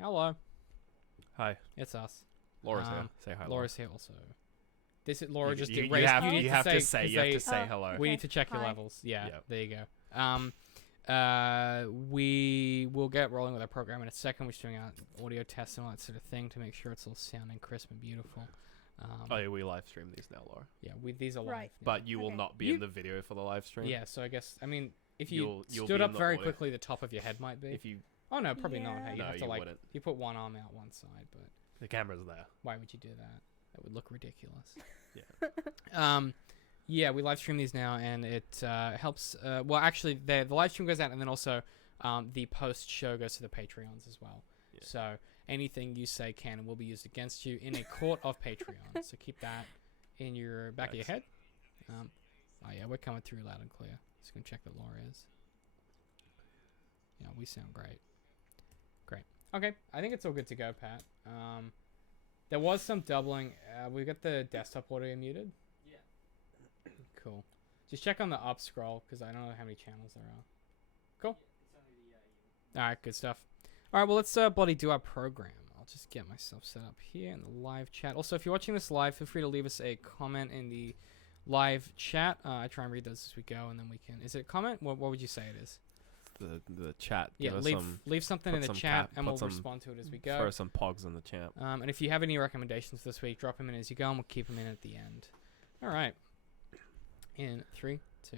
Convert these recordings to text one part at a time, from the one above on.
Hello. Hi. It's us. Laura's here. Say hi, Laura. Laura's here also. This is Laura just you erased. have to say hello. We need to check your Hi. levels. Yeah, Yep. there you go. We will get rolling with our program in a second. We're just doing our audio tests and all that sort of thing to make sure it's all sounding crisp and beautiful. Oh, yeah, we live stream these now, Laura. Yeah, these are live. Right. now. But you will Okay. not be in the video for the live stream. Yeah, so I guess if you You'll stood be up in the very audio. quickly, the top of your head might be. If you, Oh no, probably not. Yeah. Hey, you no, have to you like wouldn't. you put one arm out one side, but The camera's there. why would you do that? That would look ridiculous. Yeah. Yeah, we live stream these now, and it helps. Well, actually, the live stream goes out, and then also the post show goes to the Patreons as well. Yeah. So anything you say can and will be used against you in a court of Patreon. So keep that in your back of your head. Oh yeah, we're coming through loud and clear. Just gonna check that Laura is. Yeah, we sound great. Great. Okay, I think it's all good to go, Pat. There was some doubling. We got the desktop audio muted. Yeah. Cool. Just check on the up scroll because I don't know how many channels there are. Cool. All right, good stuff. All right, well, let's bloody do our program. I'll just get myself set up here in the live chat. Also, if you're watching this live, feel free to leave us a comment in the live chat. I try and read those as we go, and then we can. Is it a comment? What would you say it is? The chat. Yeah, Give us leave something put in the some chat, cap- and put we'll some- respond to it as we go. Throw some pogs in the chat. And if you have any recommendations this week, drop them in as you go, and we'll keep them in at the end. All right. In 3, 2.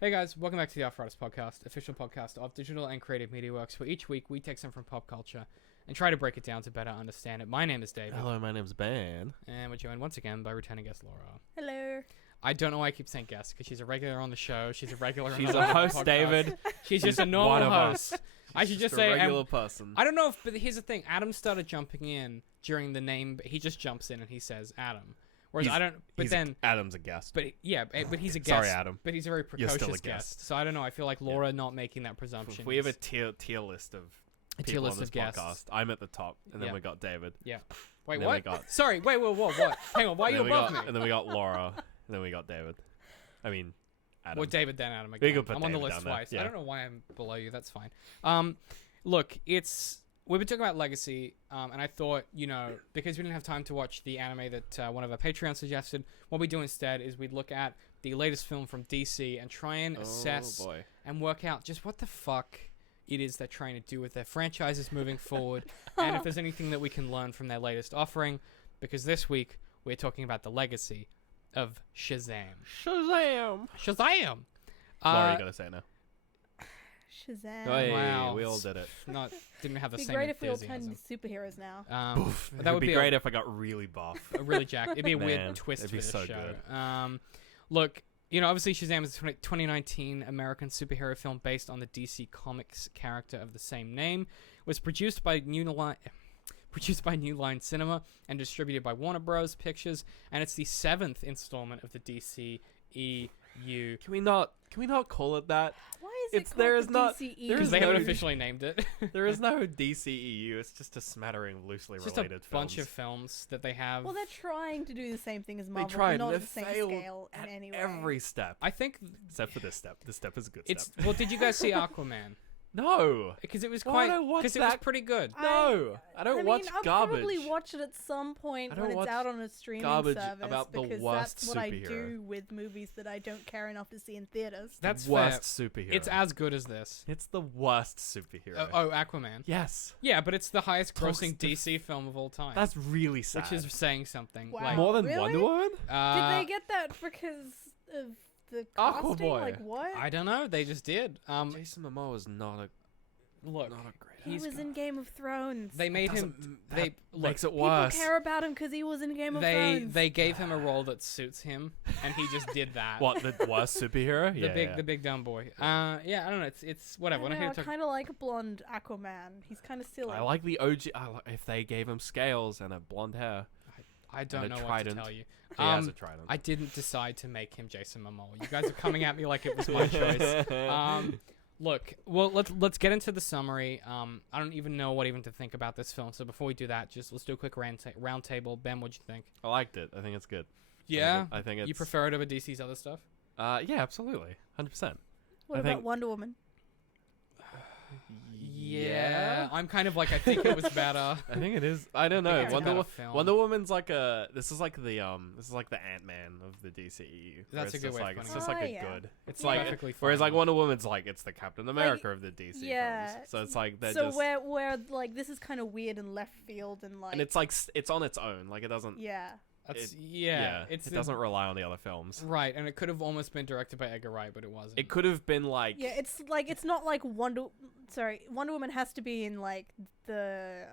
Hey guys, welcome back to the Arthritis Podcast, official podcast of Digital and Creative Media Works, where each week we take something from pop culture and try to break it down to better understand it. My name is David, Hello, my name's Ben. and we're joined once again by returning guest Laura. Hello. I don't know why I keep saying guest, because she's a regular on the show. She's a regular. She's on the a host, podcast. David. She's just a one normal of us. host. I should just a say, regular person. I don't know if, but here's the thing. Adam started jumping in during the name, but he just jumps in and he says Adam. Whereas He's- I don't, but He's then, Adam's a guest. but he's a guest. Sorry, Adam. But he's a very You're precocious still a guest. guest. So I don't know. I feel like Laura not making that presumption. If we have a is tier list of a tier people list on this of guests. podcast, I'm at the top, and then Yeah. we got David. Wait, and then what? we got- Sorry, wait, what? Hang on, why are and you then we above got, me? And then we got Laura, and then we got David. I mean, Adam. Well, David, then Adam We again. could put I'm on the David list down there, twice. yeah. I don't know why I'm below you. That's fine. Look, we've been talking about Legacy, and I thought, because we didn't have time to watch the anime that one of our Patreons suggested, what we do instead is we'd look at the latest film from DC and try and assess Oh boy. and work out just what the fuck it is they're trying to do with their franchises moving forward, and if there's anything that we can learn from their latest offering, because this week we're talking about the legacy of Shazam. Shazam! Shazam! Laura, you gotta say it now. Shazam. Hey, Wow. we all did it. Didn't have the It'd be same great if we all enthusiasm. turned superheroes now. It That would be a- great if I got really buff. a really jacked. It'd be a Man, weird twist it'd for be this so show. good. Look, obviously Shazam is a 2019 American superhero film based on the DC Comics character of the same name. It was produced by New Line Cinema and distributed by Warner Bros. Pictures, and it's the 7th installment of the DC EU. Can we not call it that? Why is It's- it there called is the not- DCE? there Because is they no- haven't officially named it. There is no DCEU. It's just a smattering of loosely It's just a related bunch films. of films that they have. Well, they're trying to do the same thing as They Marvel, tried, but not and at the same failed scale in at any way. every step, I think except for this step. This step is a good it's. step. Well, did you guys see Aquaman? No, Because it was Why quite. would I watch Because it was that? pretty good. no, I don't watch I'll garbage. probably watch it at some point I don't when it's watch out on a streaming garbage service about the because worst that's what I superhero. do with movies that I don't care enough to see in theaters. That's the worst superhero. It's as good as this. It's the worst superhero. Aquaman. Yes, Yeah, but it's the highest Talks grossing to- DC film of all time. that's really sad. which is saying something. Wow. Like, more than Really? Wonder Woman. Did they get that because of the casting? Aquaboy. Like what? I don't know. They just did. Jason Momoa is not Look, a great. he he's was got- in Game of Thrones. they made him. Doesn't- They that look. makes it People worse. care about him because he was in Game of They Thrones. they gave him a role that suits him, and he just did that. What, the worst superhero? The big dumb boy. I don't know. It's whatever. When I hear I talk, kind of like blonde Aquaman. He's kind of silly. I like the OG. If they gave him scales and a blonde hair, I don't a know what to trident. tell you. he has a trident. I didn't decide to make him Jason Momoa. You guys are coming at me like it was my choice. Look, well, let's get into the summary. I don't even know what even to think about this film. So before we do that, let's do a quick round table. Ben, what'd you think? I liked it. I think it's good. Yeah, I think it's. you prefer it over DC's other stuff? Yeah, absolutely, 100%. What I about think- Wonder Woman? Yeah, I'm kind of like, I think it was better. I think it is. I don't know. it's a better film. Wonder Woman's like this is like the Ant-Man of the DCEU. That's a good way of It's putting just it. like Oh, a yeah. good. It's Yeah. like Perfectly whereas like fine. Wonder Woman's like it's the Captain America of the DC yeah. films. So it's like they're So just where like this is kind of weird and left field and like and it's like it's on its own. Like it doesn't. yeah. That's, It doesn't rely on the other films. Right, and it could have almost been directed by Edgar Wright, but it wasn't. It could have been like Yeah, it's not like Wonder Woman has to be in like the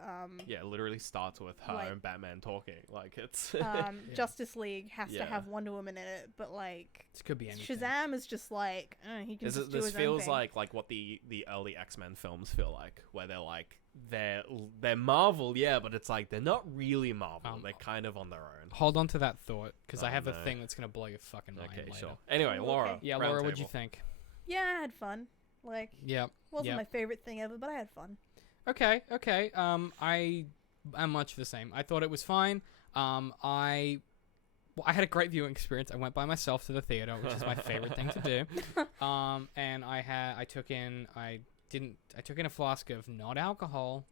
yeah, it literally starts with her like- and Batman talking. Like it's Justice League has to Yeah. have Wonder Woman in it, but like This could be anything. Shazam is just like he can just do this his own feels thing. like what the early X-Men films feel like, where they're like they're Marvel, yeah, but it's like they're not really Marvel. They're kind of on their own. Hold on to that thought, because I Oh, have a no. thing that's gonna blow your fucking mind Okay, later. sure. Anyway, Ooh, Laura. okay. Yeah, round Laura, what'd you table. think? Yeah, I had fun. Like Yep. wasn't Yep. my favorite thing ever, but I had fun. Okay. I am much the same. I thought it was fine. I had a great viewing experience. I went by myself to the theater, which is my favorite thing to do. And I took in a flask of not alcohol,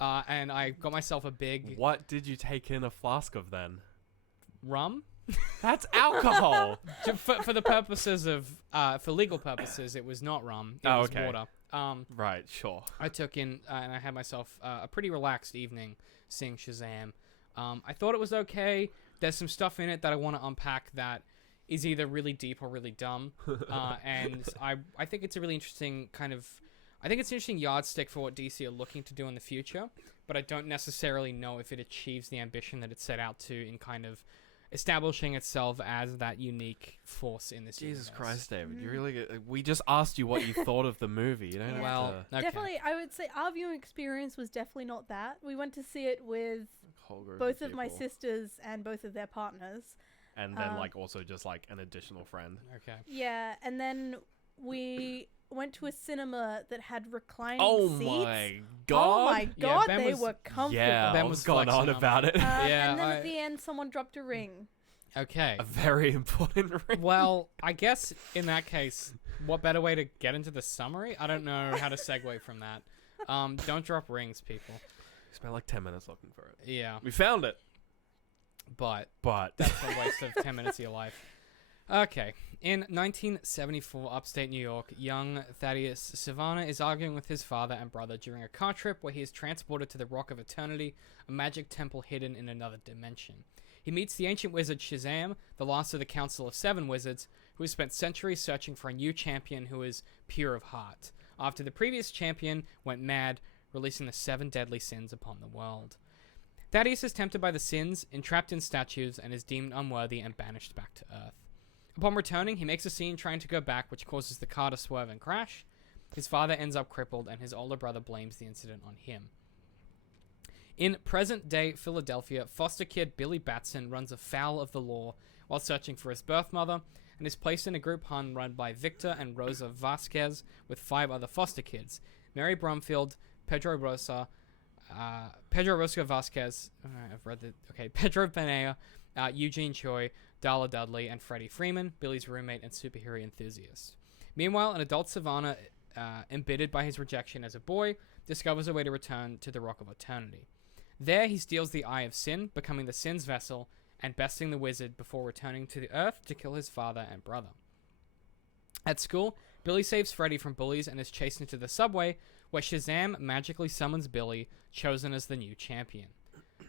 and I got myself a big What did you take in a flask of then? rum. That's alcohol. For the purposes of for legal purposes, it was not rum. It Oh, was okay. water. Right, sure. I took in and I had myself a pretty relaxed evening seeing Shazam. I thought it was okay. There's some stuff in it that I want to unpack that is either really deep or really dumb. And I think it's a really interesting I think it's an interesting yardstick for what DC are looking to do in the future, but I don't necessarily know if it achieves the ambition that it set out to in kind of establishing itself as that unique force in this Jesus universe. Christ, David, you really we just asked you what you thought of the movie. You don't have Well, to okay. Definitely, I would say our viewing experience was definitely not that. We went to see it with whole group both of my people. sisters and both of their partners. And then like also just like an additional friend. Okay. Yeah, and then we went to a cinema that had reclining Oh seats. my Oh god. my Yeah, god, Ben they was- were comfortable. Yeah, Ben I was was going on flexing on about me. it. Yeah, and then I- at the end, someone dropped a ring. Okay. A very important ring. Well, I guess in that case, what better way to get into the summary? I don't know how to segue from that. Don't drop rings, people. We spent like 10 minutes looking for it. Yeah, We found it, but but that's a waste of 10 minutes of your life. Okay. In 1974, upstate New York, young Thaddeus Savannah is arguing with his father and brother during a car trip where he is transported to the Rock of Eternity, a magic temple hidden in another dimension. He meets the ancient wizard Shazam, the last of the Council of Seven Wizards, who has spent centuries searching for a new champion who is pure of heart, after the previous champion went mad, releasing the 7 deadly sins upon the world. Thaddeus is tempted by the sins, entrapped in statues, and is deemed unworthy and banished back to Earth. Upon returning, he makes a scene trying to go back, which causes the car to swerve and crash. His father ends up crippled, and his older brother blames the incident on him. In present-day Philadelphia, foster kid Billy Batson runs afoul of the law while searching for his birth mother, and is placed in a group home run by Victor and Rosa Vasquez with 5 other foster kids: Mary Brumfield, Pedro Rosa Vasquez, Pedro Penea, Eugene Choi, Darla Dudley, and Freddie Freeman, Billy's roommate and superhero enthusiast. Meanwhile, an adult Savannah, embittered by his rejection as a boy, discovers a way to return to the Rock of Eternity. There, he steals the Eye of Sin, becoming the Sin's vessel, and besting the wizard before returning to the Earth to kill his father and brother. At school, Billy saves Freddy from bullies and is chased into the subway, where Shazam magically summons Billy, chosen as the new champion.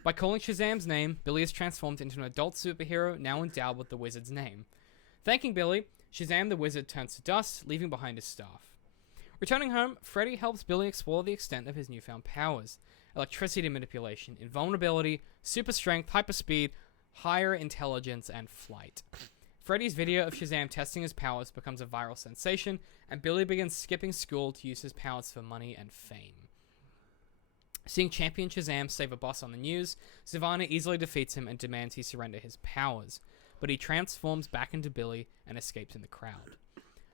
By calling Shazam's name, Billy is transformed into an adult superhero now endowed with the wizard's name. Thanking Billy, Shazam the wizard turns to dust, leaving behind his staff. Returning home, Freddy helps Billy explore the extent of his newfound powers: electricity manipulation, invulnerability, super strength, hyperspeed, higher intelligence, and flight. Freddy's video of Shazam testing his powers becomes a viral sensation, and Billy begins skipping school to use his powers for money and fame. Seeing Champion Shazam save a boss on the news, Savannah easily defeats him and demands he surrender his powers, but he transforms back into Billy and escapes in the crowd.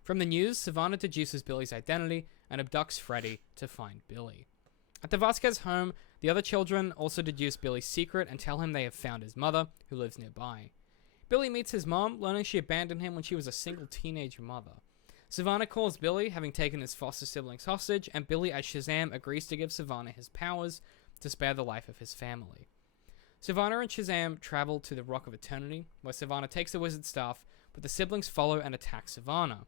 From the news, Savannah deduces Billy's identity and abducts Freddy to find Billy. At the Vasquez home, the other children also deduce Billy's secret and tell him they have found his mother, who lives nearby. Billy meets his mom, learning she abandoned him when she was a single teenage mother. Savannah calls Billy, having taken his foster siblings hostage, and Billy as Shazam agrees to give Savannah his powers to spare the life of his family. Savannah and Shazam travel to the Rock of Eternity, where Savannah takes the wizard's staff, but the siblings follow and attack Savannah.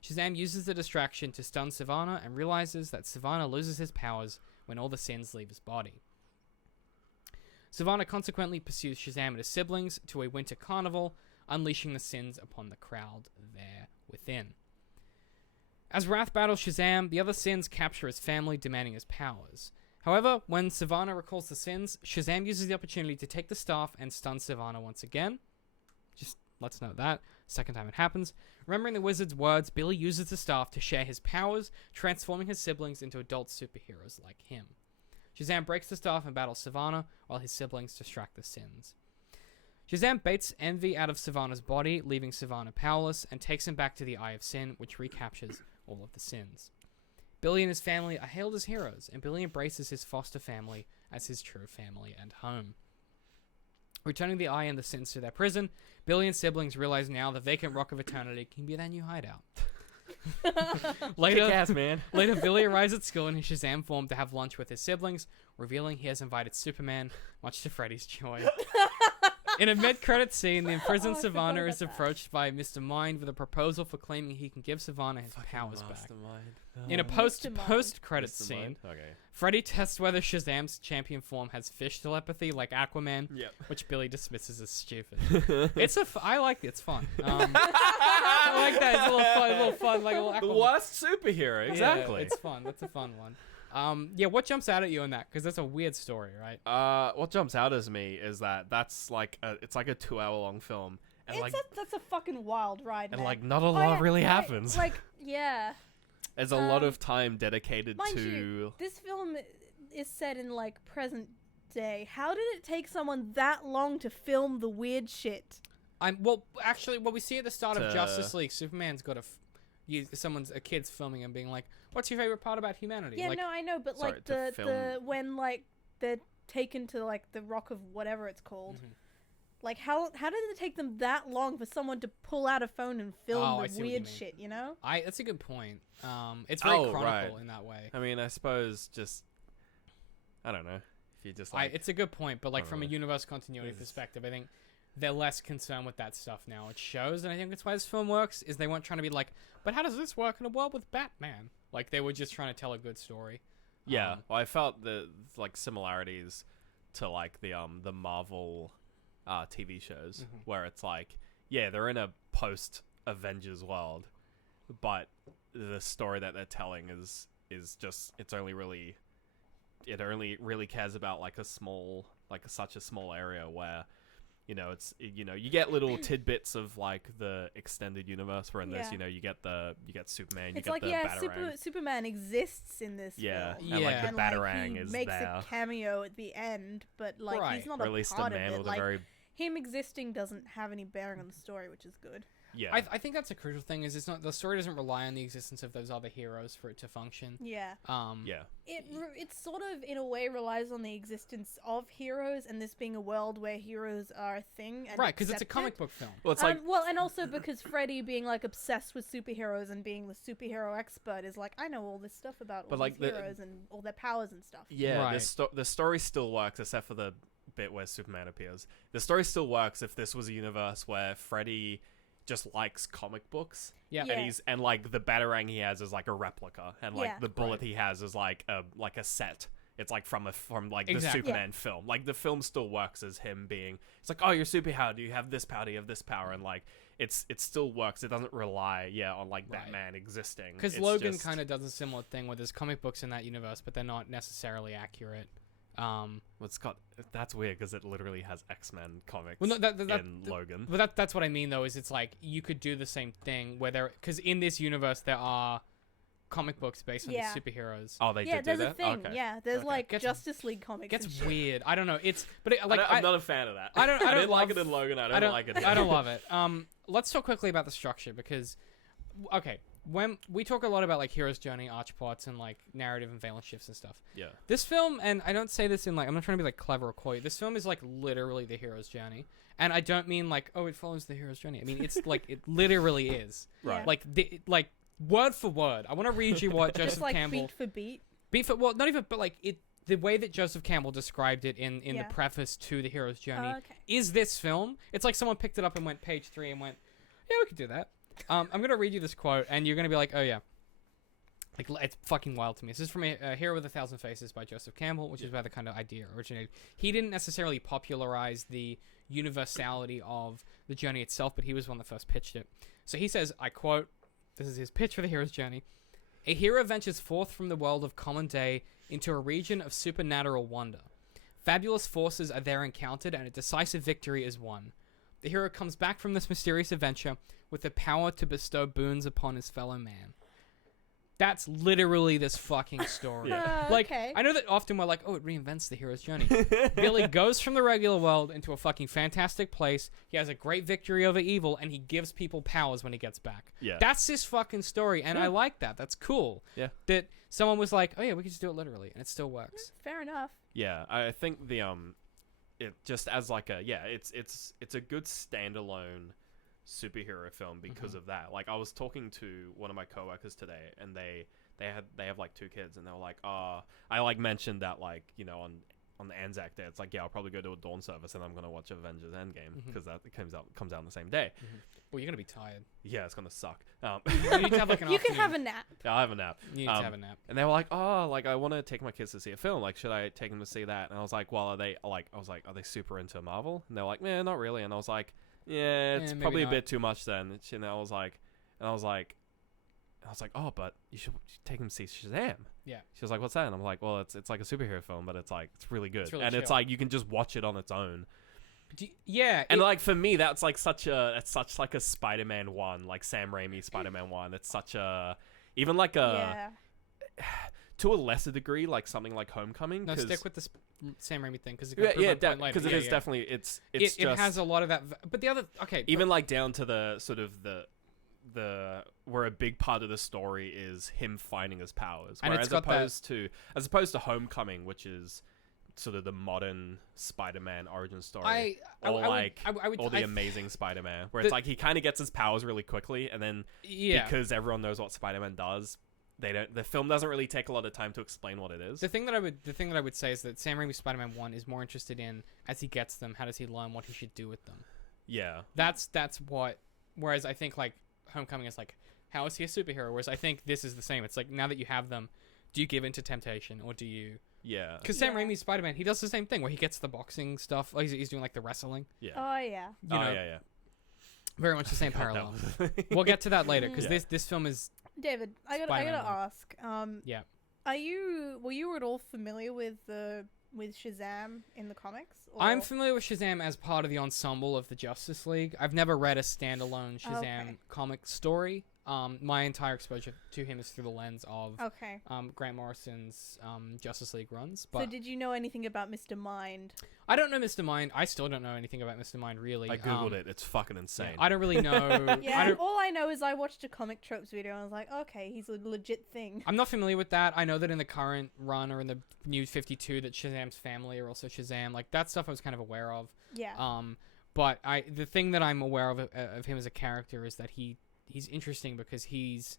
Shazam uses the distraction to stun Savannah and realizes that Savannah loses his powers when all the sins leave his body. Savannah consequently pursues Shazam and his siblings to a winter carnival, unleashing the sins upon the crowd there within. As Wrath battles Shazam, the other sins capture his family, demanding his powers. However, when Savannah recalls the sins, Shazam uses the opportunity to take the staff and stun Savannah once again. Just let's note that. Second time it happens. Remembering the wizard's words, Billy uses the staff to share his powers, transforming his siblings into adult superheroes like him. Shazam breaks the staff and battles Savannah, while his siblings distract the sins. Shazam baits Envy out of Savannah's body, leaving Savannah powerless, and takes him back to the Eye of Sin, which recaptures all of the sins. Billy and his family are hailed as heroes, and Billy embraces his foster family as his true family and home. Returning the Eye and the sins to their prison, Billy and siblings realize now the vacant Rock of Eternity can be their new hideout. Kick-ass, man. Later, Billy arrives at school in his Shazam form to have lunch with his siblings, revealing he has invited Superman, much to Freddy's joy. In a mid-credit scene, the imprisoned Savannah is approached by Mr. Mind with a proposal for claiming he can give Savannah his powers back. In a post-credit Mr. scene, Mind? Okay. Freddy tests whether Shazam's champion form has fish telepathy like Aquaman, Yep. which Billy dismisses as stupid. I like it. It's fun. I like that. It's a little fun, like a little The Aquaman. worst superhero, Yeah, exactly. it's fun. That's a fun one. What jumps out at you in that? Because that's a weird story, right? What jumps out as me is that that's like it's like a 2-hour-long film, and That's a fucking wild ride, and man. like not a lot really happens. Yeah. There's a lot of time dedicated Mind to. you, this film is set in like present day. How did it take someone that long to film the weird shit? Actually, what we see at the start of To- Justice League, Superman's got a kid's filming and being like, "What's your favorite part about humanity?" Yeah, like, no, I know, but Sorry, like to the when like they're taken to like the Rock of whatever it's called. Mhm. Like how did it take them that long for someone to pull out a phone and film Oh, I see the what you weird mean. shit, you know? That's a good point. It's very Oh, chronicle right. in that way. I mean, I suppose just I don't know if you just like It's a good point, but like from a know. universe continuity It's- perspective, I think they're less concerned with that stuff now. It shows, and I think that's why this film works. Is they weren't trying to be like, but how does this work in a world with Batman? Like they were just trying to tell a good story. yeah. Um, Well, I felt the like similarities to like the Marvel TV shows Mhm. where it's like they're in a post Avengers world, but the story that they're telling is just it only really cares about like such a small area where you get little tidbits of like the extended universe where in this Yeah. you get Superman, It's you like get the Batarang. Superman exists in this Yeah, film. and like Yeah. the And, Batarang he is makes there. a cameo at the end, but like Right. he's not Or a at least part a man of it. with Like a very him existing doesn't have any bearing on the story, which is good. yeah. I think that's a crucial thing. Is it's not the story doesn't rely on the existence of those other heroes for it to function. Yeah. yeah. It sort of in a way relies on the existence of heroes, and this being a world where heroes are a thing. And Right, because it's a accepted. comic book film. Well, it's like Well, and also because Freddy being like obsessed with superheroes and being the superhero expert is like, I know all this stuff about all But, like, these the- heroes and all their powers and stuff. Right. the story still works except for the bit where Superman appears. The story still works if this was a universe where Freddy just likes comic books. Yeah. Yeah. And like the Batarang he has is like a replica, and like Yeah. the bullet Right. he has is like a set. It's like from Exactly. the Superman film. Like the film still works as him being. It's like, oh, you're a superpower. Do you have this power? Do you have this power? And like it still works. It doesn't rely on like Right. Batman existing. Because It's Logan just- kind of does a similar thing where there's comic books in that universe, but they're not necessarily accurate. That's weird because it literally has X-Men comics Well, no, in Logan. But that's what I mean though. Is it's like you could do the same thing where because in this universe there are comic books based on Yeah. these superheroes. Oh, they Yeah, did do there's that? a thing. Okay. Yeah, there's Okay. like Gets- Justice League comics. It and gets shit. weird. I don't know. I'm not a fan of that. I don't didn't like love- it in Logan. I I don't don't like it. I don't love it. Let's talk quickly about the structure because, okay, when we talk a lot about like hero's journey, arch plots, and like narrative and valence shifts and stuff. Yeah. This film, and I don't say this in like I'm not trying to be like clever or coy. This film is like literally the hero's journey, and I don't mean like it follows the hero's journey. I mean it's like it literally is. Right. Like word for word. I want to read you what Just Joseph like Campbell beat for beat. well, not even, but like it. The way that Joseph Campbell described it in the Yeah. preface to The Hero's Journey Okay. is this film. It's like someone picked it up and went page 3 and went, yeah, we could do that. I'm going to read you this quote, and you're going to be like, oh, yeah. Like, it's fucking wild to me. This is from A Hero with a Thousand Faces by Joseph Campbell, which is where the kind of idea originated. He didn't necessarily popularize the universality of the journey itself, but he was one that first pitched it. So he says, I quote, this is his pitch for The Hero's Journey. A hero ventures forth from the world of common day into a region of supernatural wonder. Fabulous forces are there encountered, and a decisive victory is won. The hero comes back from this mysterious adventure with the power to bestow boons upon his fellow man. That's literally this fucking story. Like, Okay. I know that often we're like, oh, it reinvents the hero's journey. Billy goes from the regular world into a fucking fantastic place. He has a great victory over evil, and he gives people powers when he gets back. Yeah. That's his fucking story, and I like that. That's cool. Yeah. That someone was like, oh yeah, we can just do it literally, and it still works. Fair enough. Yeah, I think the it just as like a it's a good standalone superhero film because of that. Like, I was talking to one of my coworkers today, and they have like 2 kids, and they were like, I like mentioned that, like, you know, on the Anzac Day, it's like, yeah, I'll probably go to a dawn service, and I'm gonna watch Avengers Endgame because that comes out on the same day. Well, you're gonna be tired. Yeah, it's gonna suck. You need to have like an You can afternoon. have a nap. Yeah, I'll have a nap. You need to have a nap. And they were like, oh, like, I want to take my kids to see a film. Like, should I take them to see that? And I was like, well, are they super into Marvel? And they're like, man, not really. And I was like, yeah, it's maybe probably not. a bit too much then. And I was like, oh, but you should take them to see Shazam. Yeah. She was like, what's that? And I'm like, well, it's like a superhero film, but it's like, it's really good. It's really and it's chill. like, you can just watch it on its own. Yeah. And like, for me, that's like such a Spider-Man 1, like Sam Raimi Spider-Man 1. It's such a, even like a, to a lesser degree, like something like Homecoming. No, stick with the Sam Raimi thing because because it is definitely it's just, it has a lot of that. But the other, okay, even like down to the sort of the where a big part of the story is him finding his powers, And it's got as opposed to Homecoming, which is sort of the modern Spider-Man origin story, or the Amazing Spider-Man, where it's like he kind of gets his powers really quickly, and then because everyone knows what Spider-Man does, the film doesn't really take a lot of time to explain what it is. The thing that I would say is that Sam Raimi's Spider-Man 1 is more interested in, as he gets them, how does he learn what he should do with them. Yeah, that's what. Whereas I think like Homecoming is like, how is he a superhero? Whereas I think this is the same. It's like, now that you have them, do you give in to temptation, or do you? Yeah. Because Sam Raimi's Spider-Man, he does the same thing where he gets the boxing stuff. Like he's doing like the wrestling. Yeah. Oh yeah. Yeah. Very much the same parallel. We'll get to that later because this film is. David, I gotta Spider-Man ask. Yeah. Were you at all familiar with Shazam in the comics? Or? I'm familiar with Shazam as part of the ensemble of the Justice League. I've never read a standalone Shazam comic story. My entire exposure to him is through the lens of Grant Morrison's Justice League runs. But so did you know anything about Mr. Mind? I don't know Mr. Mind. I still don't know anything about Mr. Mind, really. I googled it. It's fucking insane. Yeah, I don't really know. All I know is I watched a Comic Tropes video and I was like, okay, he's a legit thing. I'm not familiar with that. I know that in the current run or in the New 52 that Shazam's family are also Shazam. Like, that stuff I was kind of aware of. Yeah. But the thing that I'm aware of him as a character is that he's interesting because he's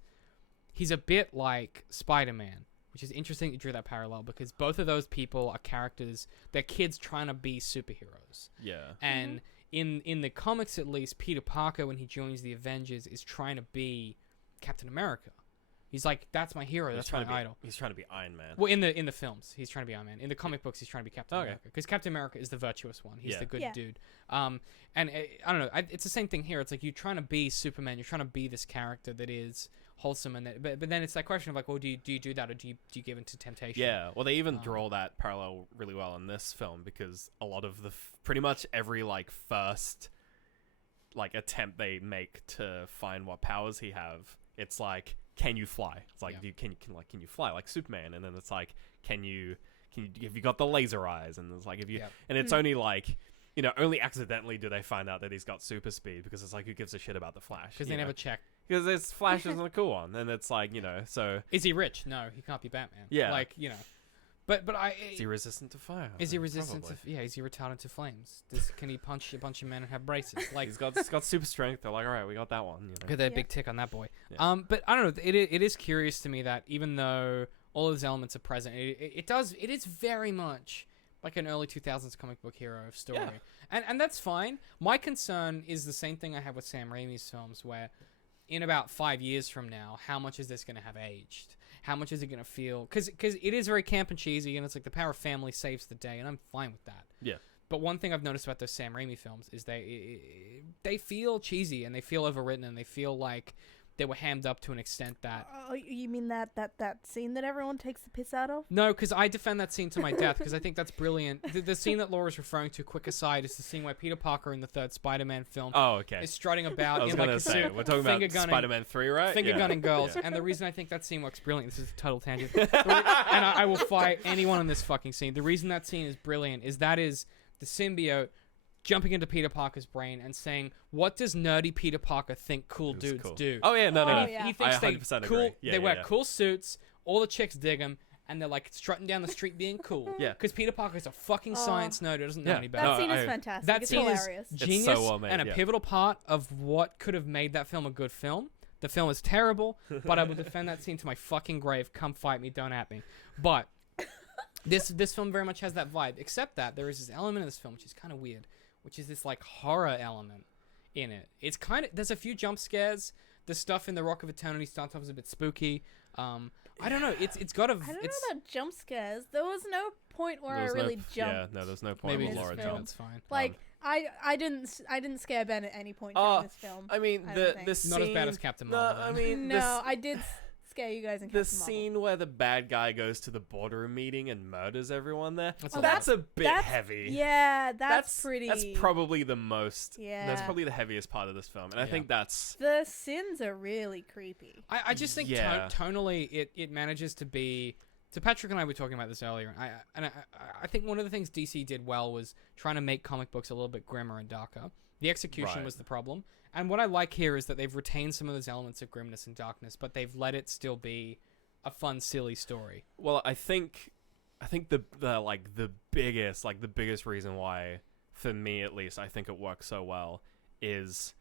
a bit like Spider-Man, which is interesting to draw that parallel because both of those people are characters. They're kids trying to be superheroes. Yeah. And in the comics, at least, Peter Parker, when he joins the Avengers, is trying to be Captain America. He's like, that's my hero. That's my idol. He's trying to be Iron Man. Well, in the films, he's trying to be Iron Man. In the comic books, he's trying to be Captain America because Captain America is the virtuous one. He's the good dude. And I don't know. It's the same thing here. It's like you're trying to be Superman. You're trying to be this character that is wholesome, and but then it's that question of like, well, do you do that, or do you give into temptation? Yeah. Well, they even draw that parallel really well in this film because a lot of the pretty much every like first like attempt they make to find what powers he have, it's like, can you fly? It's like, can you fly like Superman? And then it's like, have you got the laser eyes? And it's like, and it's only like, only accidentally do they find out that he's got super speed because it's like, who gives a shit about the Flash? Because they never check. Because this Flash isn't a cool one, and it's like, so is he rich? No, he can't be Batman. Yeah, like But Is he resistant to fire? is he resistant Probably. to? Yeah, is he retardant to flames? Can he punch a bunch of men and have braces? Like, he's got super strength. They're like, all right, we got that one. You know? look at that Yeah. big tick on that boy. Yeah. But I don't know. It is curious to me that even though all of those elements are present, it is very much like an early 2000s comic book hero story. Yeah. And that's fine. My concern is the same thing I have with Sam Raimi's films, where in about 5 years from now, how much is this going to have aged? How much is it going to feel? Because it is very camp and cheesy, and it's like the power of family saves the day, and I'm fine with that. Yeah. But one thing I've noticed about those Sam Raimi films is they feel cheesy, and they feel overwritten, and they feel like they were hammed up to an extent that... Oh, you mean that scene that everyone takes the piss out of? No, because I defend that scene to my death, because I think that's brilliant. The scene that Laura's referring to, quick aside, is the scene where Peter Parker in the third Spider-Man film Oh, okay. is strutting about I was in like gonna a say suit, we're talking finger about gunning, Spider-Man 3, right? finger Yeah. gunning girls. Yeah. And the reason I think that scene works brilliant, this is a total tangent, and I will fight anyone on this fucking scene. The reason that scene is brilliant is that is the symbiote jumping into Peter Parker's brain and saying, what does nerdy Peter Parker think cool It was dudes cool. do? Oh yeah, no. Oh, He, yeah. he thinks I they 100% cool. agree. Yeah, they wear yeah. cool suits. All the chicks dig them, and they're like strutting down the street being cool. Yeah. Because Peter Parker's a fucking Oh. science nerd who doesn't know Yeah. any That better. No, scene is I- fantastic. That it's scene hilarious. is so genius well made, and a yeah. pivotal part of what could have made that film a good film. The film is terrible, but I will defend that scene to my fucking grave. Come fight me, don't at me. But this film very much has that vibe, except that there is this element of this film which is kind of weird, which is this like horror element in it. It's kind of, there's a few jump scares. The stuff in the Rock of Eternity starts off as a bit spooky. I don't know. It's got a. I don't know It's about jump scares. There was no point where There I was really no, jumped. Yeah, no, there's no point maybe with this Laura film. jumps. That's fine. Like I didn't scare Ben at any point during this film. I mean, I the don't think. the scene. Not as bad as Captain No, Marvel. I mean, No, I did scare you guys in the Captain Marvel. scene where the bad guy goes to the boardroom meeting and murders everyone there. That's Oh, a That's lot. a bit that's- heavy. Yeah, that's pretty. That's probably the most. Yeah. That's probably the heaviest part of this film, and I Yeah. think that's. The sins are really creepy. I just think Yeah. tonally it manages to be. So Patrick and I were talking about this earlier. I think one of the things DC did well was trying to make comic books a little bit grimmer and darker. The execution Right. was the problem. And what I like here is that they've retained some of those elements of grimness and darkness, but they've let it still be a fun, silly story. Well, I think the biggest reason why, for me at least, I think it works so well is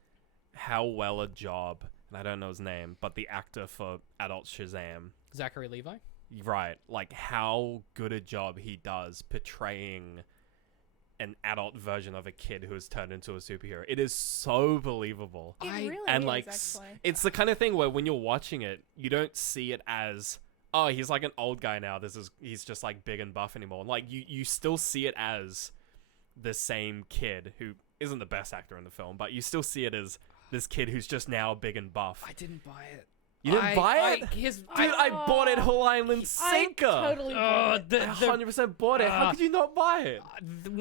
how well a job, and I don't know his name, but the actor for adult Shazam, Zachary Levi? right, like how good a job he does portraying an adult version of a kid who has turned into a superhero. It is so believable. It I- really And is, like actually. it's the kind of thing where when you're watching it, you don't see it as, oh, he's like an old guy now, he's just like big and buff anymore. Like you still see it as the same kid who isn't the best actor in the film, but you still see it as this kid who's just now big and buff. I didn't buy it. You didn't buy it? Dude, Dude, I bought it Hawaiian I Sinker. totally bought it. I 100% bought it. How could you not buy it?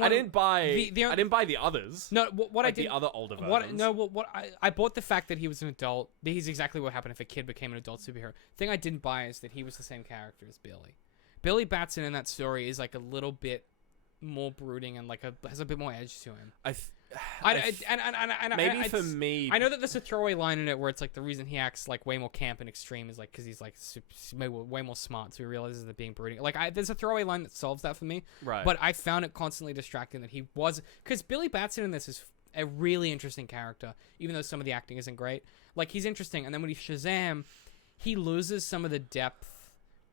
I didn't buy. I didn't buy the others. No, what I Like did. the other older versions. What I bought the fact that he was an adult. He's exactly what happened if a kid became an adult superhero. Thing I didn't buy is that he was the same character as Billy. Billy Batson in that story is like a little bit more brooding and has a bit more edge to him. Maybe for me, I know that there's a throwaway line in it where it's like the reason he acts like way more camp and extreme is like because he's like way more smart, so he realizes that being brooding. Like there's a throwaway line that solves that for me. right? But I found it constantly distracting that he was, because Billy Batson in this is a really interesting character, even though some of the acting isn't great. Like he's interesting, and then when he's Shazam, he loses some of the depth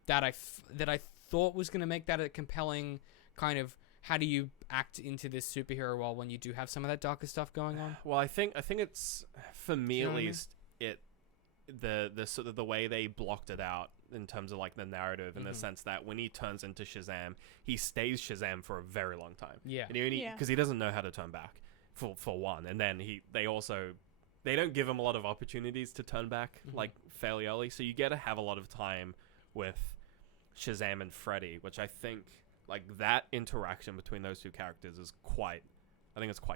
that I thought was going to make that a compelling kind of, how do you act into this superhero role when you do have some of that darker stuff going on? Well, I think it's, for me Do you know at what I mean? least, the sort of the way they blocked it out in terms of like the narrative, in the Mhm. sense that when he turns into Shazam, he stays Shazam for a very long time. Yeah. And he Yeah. because he doesn't know how to turn back for one, and then they don't give him a lot of opportunities to turn back Mhm. like fairly early, so you get to have a lot of time with Shazam and Freddy, which I think like that interaction between those two characters is quite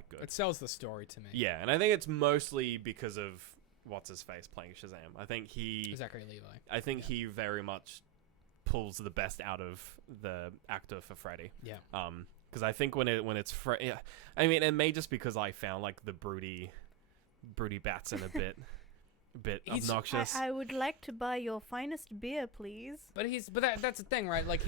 good. It sells the story to me. Yeah, and I think it's mostly because of what's his face playing Shazam. I think Zachary Levi. he very much pulls the best out of the actor for Freddy. Yeah. Because I think when it's yeah, I mean, it may just because I found like the broody Batson a bit He's- obnoxious. I would like to buy your finest beer, please. But that's the thing, right? Like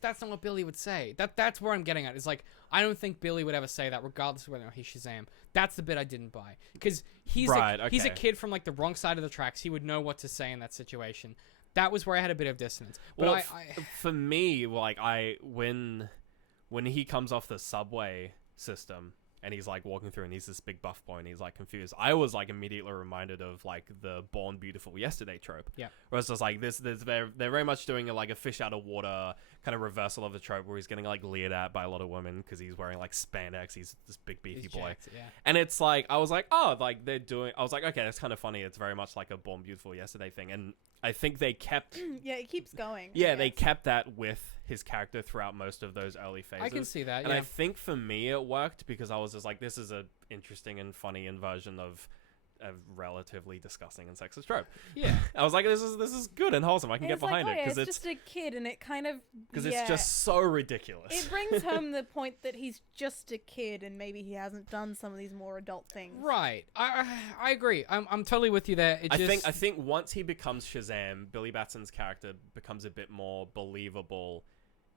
that's not what Billy would say. That's where I'm getting at. Is like I don't think Billy would ever say that, regardless of whether or not he's Shazam. That's the bit I didn't buy because he's he's a okay. kid from like the wrong side of the tracks. He would know what to say in that situation. That was where I had a bit of dissonance. But Well, for me, like when he comes off the subway system and he's like walking through and he's this big buff boy and he's like confused, I was like immediately reminded of like the Born Beautiful Yesterday trope. Yeah. Where it's just like they're very much doing like a fish out of water kind of reversal of the trope where he's getting like leered at by a lot of women because he's wearing like spandex. He's this big beefy he's boy. jacked, yeah. And it's like, I was like, oh, like I was like, okay, that's kind of funny. It's very much like a Born Beautiful Yesterday thing. And I think they kept, Yeah, it keeps going. yeah, I they guess. kept that with his character throughout most of those early phases. I can see that. And Yeah. I think for me it worked because I was just like, this is a interesting and funny inversion of a relatively disgusting and sexist trope. Yeah. I was like, this is good and wholesome. I can And get it's like, behind oh, it yeah, because it's just a kid, and it kind of it's just so ridiculous. It brings home the point that he's just a kid, and maybe he hasn't done some of these more adult things. Right. I agree. I'm totally with you there. I think once he becomes Shazam, Billy Batson's character becomes a bit more believable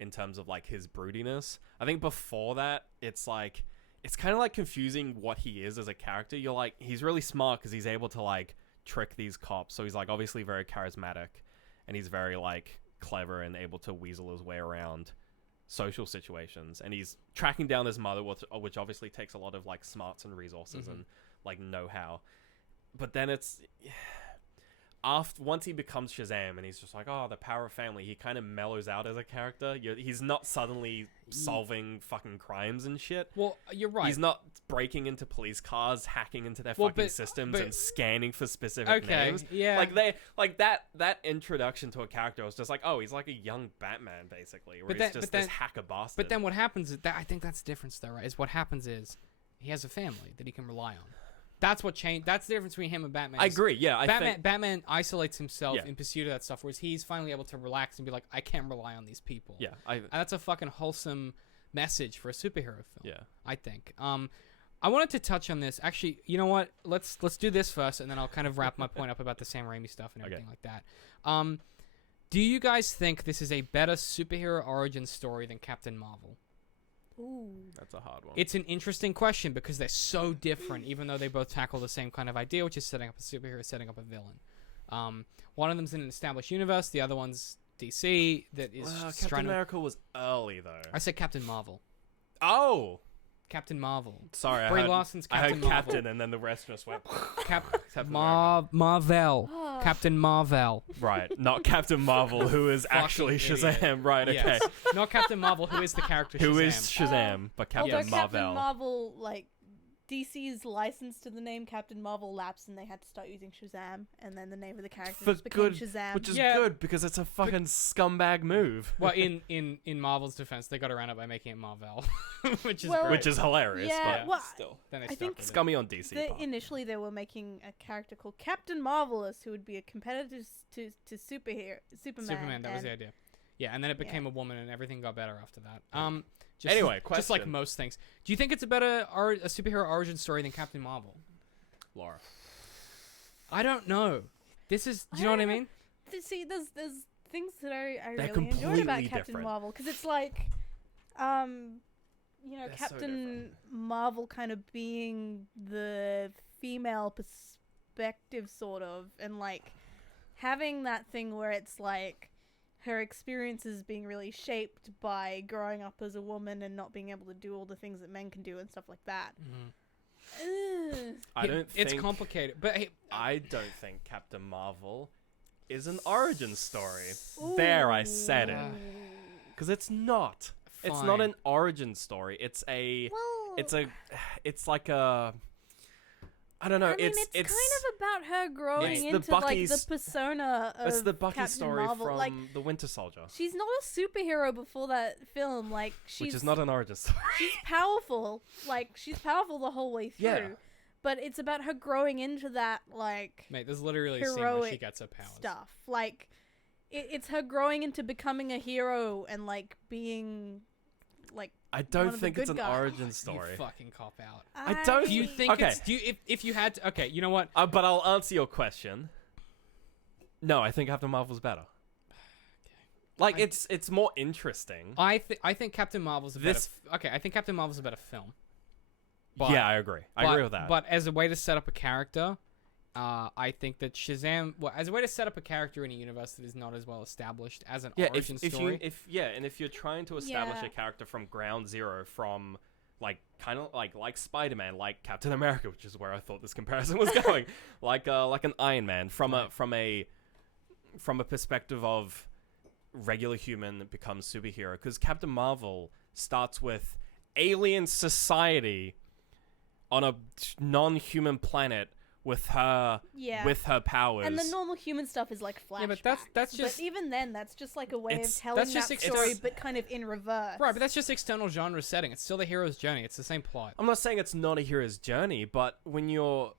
in terms of like his broodiness. I think before that, it's like it's kind of like confusing what he is as a character. You're like, he's really smart because he's able to like trick these cops. So he's like obviously very charismatic, and he's very like clever and able to weasel his way around social situations. And he's tracking down his mother, which obviously takes a lot of like smarts and resources and like know-how. But then it's once he becomes Shazam and he's just like, oh, the power of family, he kind of mellows out as a character. He's not suddenly solving fucking crimes and shit. Well, you're right. He's not breaking into police cars, hacking into their Well, fucking but- systems but- and scanning for specific Okay, names. yeah. Like that introduction to a character was just like, oh, he's like a young Batman basically, where But he's then- just but this then- hacker bastard. But then what happens is that I think that's the difference, though, right? Is what happens is he has a family that he can rely on. That's what changed. That's the difference between him and Batman. I agree. Yeah, Batman isolates himself Yeah. in pursuit of that stuff, whereas he's finally able to relax and be like, I can't rely on these people. Yeah, And that's a fucking wholesome message for a superhero film. yeah. I think. I wanted to touch on this. Actually, you know what? Let's do this first, and then I'll kind of wrap my point up about the Sam Raimi stuff and everything like that. Do you guys think this is a better superhero origin story than Captain Marvel? Ooh. That's a hard one. It's an interesting question because they're so different, even though they both tackle the same kind of idea, which is setting up a superhero, setting up a villain. One of them's in an established universe, the other one's DC. That is just Captain trying to. America was early though. I said Captain Marvel. Oh, Captain Marvel. sorry. Brie I heard, Larson's I Captain heard Marvel. Captain, and then the rest just went. Captain Marvel. Oh. Captain Marvel. Right, not Captain Marvel, who is actually Fucking Shazam. idiot. Right, okay. Yes. Not Captain Marvel, who is the character Who Shazam. is Shazam? But Captain Although Marvel. Captain Marvel, like, DC's license to the name Captain Marvel lapsed, and they had to start using Shazam, and then the name of the character For just became good, Shazam. which is Yeah. good because it's a fucking scumbag move. Well, in Marvel's defense, they got around it by making it Marvel, which is Well, great. Which is hilarious, yeah, but well, still. Then they I stuck think with it. Scummy on DC. part. Initially, they were making a character called Captain Marvelous, who would be a competitor to Superman. Superman, that was and the idea. Yeah, and then it became a woman, and everything got better after that. Anyway, just like question. most things, do you think it's a better a superhero origin story than Captain Marvel? Laura. I don't know. This is, do you know what I mean? See, there's things that I They're really enjoyed about completely Captain different. Marvel, because it's like, you know, They're so Captain different. Marvel kind of being the female perspective, sort of, and like having that thing where it's like her experiences being really shaped by growing up as a woman and not being able to do all the things that men can do and stuff like that. Ugh. I don't think It's complicated, but hey, I don't think Captain Marvel is an origin story. There, I said it. Ooh. Because it's not. It's Fine. not an origin story. It's Well, it's like a, I don't know. I mean, it's kind of about her growing It's the into like the Bucky's- persona of it's the Bucky Captain story Marvel. from Like, the Winter Soldier, she's not a superhero before that film. Like, she's which is not an origin story. she's powerful. Like, she's powerful the whole way through. Yeah. But it's about her growing into that like mate, there's literally a scene where she heroic gets her powers. stuff. Like, it's her growing into becoming a hero and like being like. I one don't of the think it's good an guys. origin You story. fucking cop out. I don't- Do you think Okay. it's... if you had to... Okay, you know what? But I'll answer your question. No, I think Captain Marvel's better. Like, I- it's more interesting. I think Captain Marvel's a This- better... Okay, I think Captain Marvel's a better film. But, Yeah, I agree. I agree with that. But as a way to set up a character, I think that Shazam... Well, as a way to set up a character in a universe that is not as well established as an origin story... if you're trying to establish Yeah. a character from ground zero, from like kind of like Spider-Man, like Captain America, which is where I thought this comparison was going, like an Iron Man, from a perspective of regular human that becomes superhero, because Captain Marvel starts with alien society on a non-human planet with her powers. And the normal human stuff is like flashbacks. Yeah, but that's just... But even then, that's just like a way It's- of telling that's that just story, it's- but kind of in reverse. Right, but that's just external genre setting. It's still the hero's journey. It's the same plot. I'm not saying it's not a hero's journey, but when you're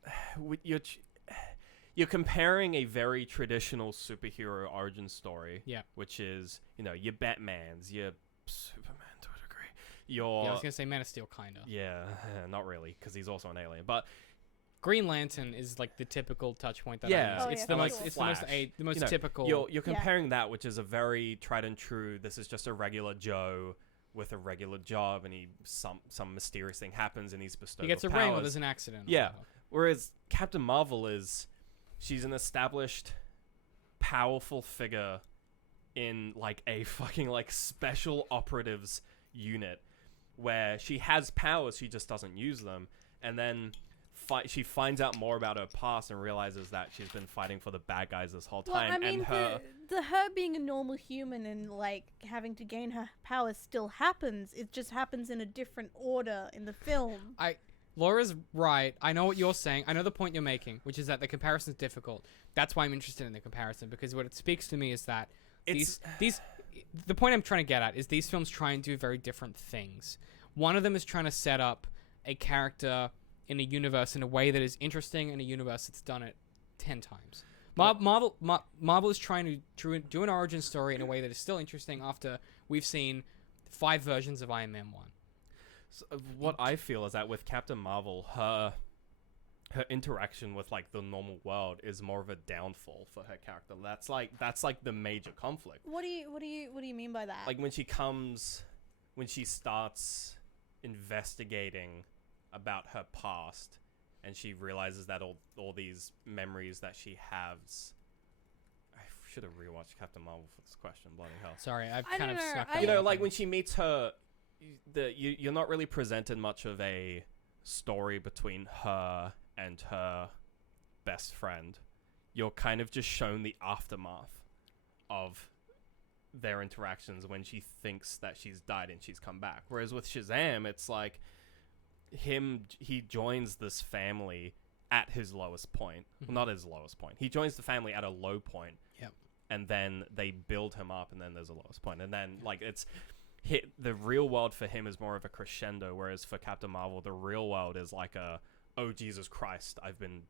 comparing a very traditional superhero origin story, Yeah. which is, your Batmans, your Superman to a degree, Yeah, I your was gonna say Man of Steel, kinda. not really, because he's also an alien, but Green Lantern is like the typical touch point that Yeah. I use. Oh, it's yeah, the for most sure. it's the most Flash. the most You know, typical. you're comparing that, which is a very tried and true. This is just a regular Joe with a regular job, and some mysterious thing happens, and he's bestowed he gets a with ring or powers. there's an accident. or Yeah. whatever. Whereas Captain Marvel she's an established, powerful figure in like a fucking like special operatives unit where she has powers, she just doesn't use them, and then she finds out more about her past and realizes that she's been fighting for the bad guys this whole Well, time. I mean, and her, her being a normal human and like having to gain her powers still happens. It just happens in a different order in the film. Laura's right. I know what you're saying. I know the point you're making, which is that the comparison is difficult. That's why I'm interested in the comparison, because what it speaks to me is that these the point I'm trying to get at is these films try and do very different things. One of them is trying to set up a character in a universe in a way that is interesting, in a universe that's done it 10 times. Marvel is trying to do an origin story in a way that is still interesting after we've seen 5 versions of Iron Man 1. So what I feel is that with Captain Marvel, her interaction with like the normal world is more of a downfall for her character. That's like the major conflict. What do you mean by that? Like when she starts investigating about her past, and she realizes that all these memories that she has. I should have rewatched Captain Marvel for this question. Bloody hell! Sorry, I've I kind don't of know, snuck I- that in. like when she meets her, you're not really presented much of a story between her and her best friend. You're kind of just shown the aftermath of their interactions when she thinks that she's died and she's come back. Whereas with Shazam, it's like he joins this family at his lowest point. Well, not his lowest point. He joins the family at a low point. Yep. And then they build him up, and then there's a lowest point. And then like the real world for him is more of a crescendo, whereas for Captain Marvel, the real world is like oh Jesus Christ, I've been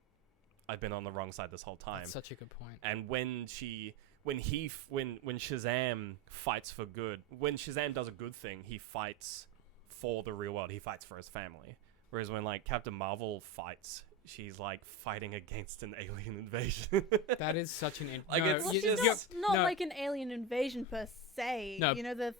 on the wrong side this whole time. That's such a good point. And when Shazam fights for good, when Shazam does a good thing, he fights for the real world. He fights for his family. Whereas when like Captain Marvel fights, she's like fighting against an alien invasion. That is such an Like, no, it's well, you- she's just- not no. like an alien invasion per se. No. You know, the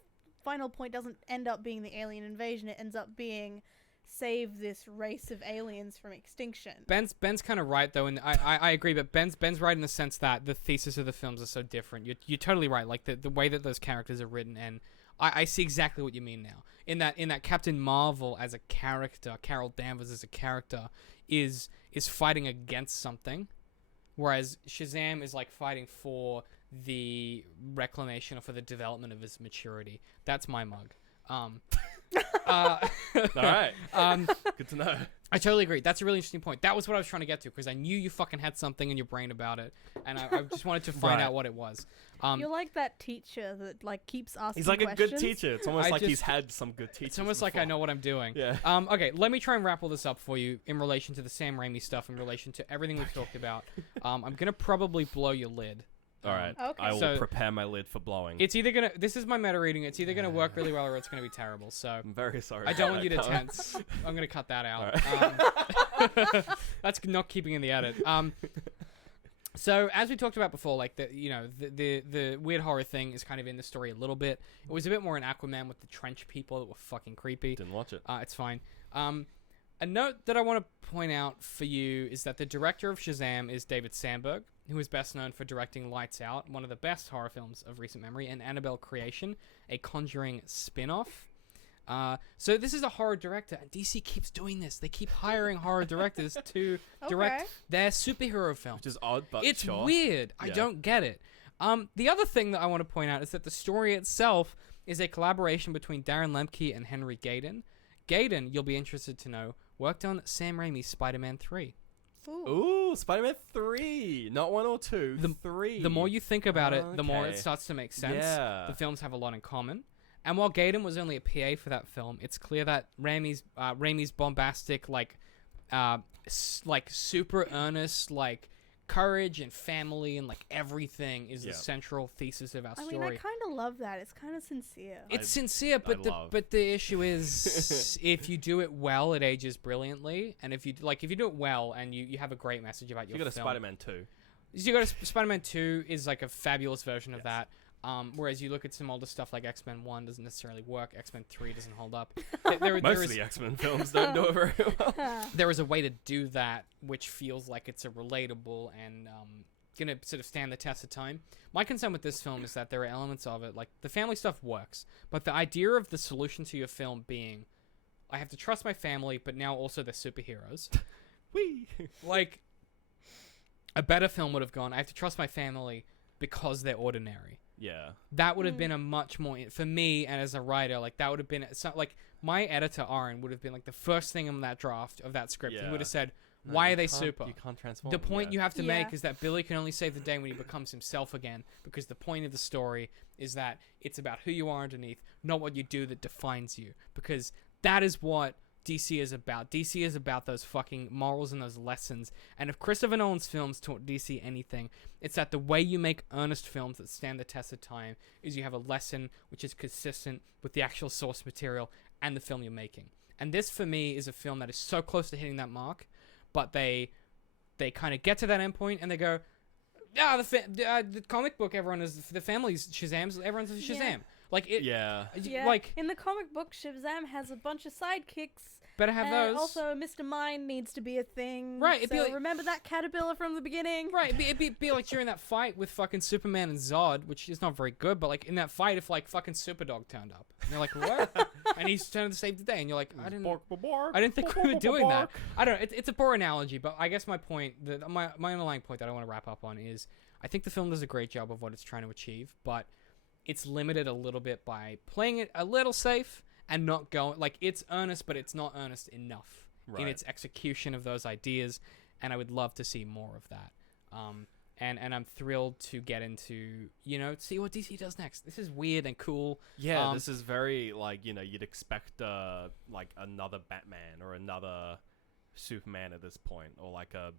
final point doesn't end up being the alien invasion. It ends up being save this race of aliens from extinction. Ben's kind of right though, and I agree, but Ben's right in the sense that the thesis of the films are so different. You're totally right. Like the way that those characters are written, and I see exactly what you mean now. In that Captain Marvel as a character, Carol Danvers as a character, is fighting against something, whereas Shazam is like fighting for the reclamation or for the development of his maturity. That's my mug. All right. Good to know. I totally agree. That's a really interesting point. That was what I was trying to get to, because I knew you fucking had something in your brain about it, and I just wanted to find Right. out what it was. You're like that teacher that like keeps asking He's like a questions. good teacher. It's almost I like he's just- had some good teachers. It's almost like I before. know what I'm doing. Yeah. Okay, let me try and wrap all this up for you in relation to the Sam Raimi stuff, in relation to everything we've talked about. I'm gonna probably blow your lid. All right. Okay. I will So- prepare my lid for blowing. It's either gonna. This is my meta reading. It's either gonna work really well or it's gonna be terrible. So I'm very sorry. I don't about want you to that, Colin. tense. I'm gonna cut that out. Alright. That's not keeping in the edit. So as we talked about before, like the weird horror thing is kind of in the story a little bit. It was a bit more in Aquaman with the trench people that were fucking creepy. Didn't watch it. It's fine. A note that I want to point out for you is that the director of Shazam is David Sandberg, who is best known for directing Lights Out, one of the best horror films of recent memory, and Annabelle Creation, a Conjuring spin-off. So this is a horror director, and DC keeps doing this. They keep hiring horror directors to direct their superhero films. Which is odd, but It's sure. weird. I Yeah. don't get it. The other thing that I want to point out is that the story itself is a collaboration between Darren Lemke and Henry Gayden. Gayden, you'll be interested to know, worked on Sam Raimi's Spider-Man 3. Ooh, Spider-Man 3. Not 1 or 2. The- 3. The more you think about it, the more it Okay. starts to make sense. Yeah. The films have a lot in common. And while Gayden was only a PA for that film, it's clear that Raimi's bombastic, like super earnest, like courage and family and like everything is the Yeah. central thesis of our I story. mean, I kind of love that. It's kind of sincere. It's sincere, but love. the issue is if you do it well, it ages brilliantly. And if you do it well and you have a great message about You your got a film, Spider-Man 2. you got a Spider-Man 2 is like a fabulous version of Yes. that. Whereas you look at some older stuff like X-Men 1 doesn't necessarily work. X-Men 3 doesn't hold up. There Most is of the X-Men films don't do it very well. there is a way to do that which feels like it's a relatable and gonna sort of stand the test of time. My concern with this film is that there are elements of it, like the family stuff works, but the idea of the solution to your film being, I have to trust my family, but now also they're superheroes. Whee! Like, a better film would have gone, I have to trust my family because they're ordinary. Yeah. That would have been a much more, for me and as a writer, like that would have been, like my editor, Aaron, would have been like the first thing in that draft of that script. He Yeah. would have said, No, why you are they can't- super? You can't transform. The point you have to Yeah. make is that Billy can only save the day when he becomes himself again, because the point of the story is that it's about who you are underneath, not what you do that defines you, because that is what DC is about. DC is about those fucking morals and those lessons. And if Christopher Nolan's films taught DC anything, it's that the way you make earnest films that stand the test of time is you have a lesson which is consistent with the actual source material and the film you're making. And this, for me, is a film that is so close to hitting that mark, but they kind of get to that end point and they go, the comic book, everyone is, the family's Shazam's, everyone's a Shazam. Yeah. Like, it, Yeah. Yeah. like, in the comic book, Shazam has a bunch of sidekicks. better have and those. Also, Mr. Mind needs to be a thing. Right, it'd be So like- remember that caterpillar from the beginning? Right, it'd be like during that fight with fucking Superman and Zod, which is not very good, but like in that fight, if like fucking Superdog turned up, and you're like, what? And he's trying to save the day, and you're like, I didn't think we were doing that. I don't know. It's a poor analogy, but I guess my point, my underlying point that I want to wrap up on is, I think the film does a great job of what it's trying to achieve, but it's limited a little bit by playing it a little safe and not going, like, it's earnest, but it's not earnest enough in Right. its execution of those ideas, and I would love to see more of that. And I'm thrilled to get into, see what DC does next. This is weird and cool. Yeah, this is very, like, you'd expect, like, another Batman or another Superman at this point, or like a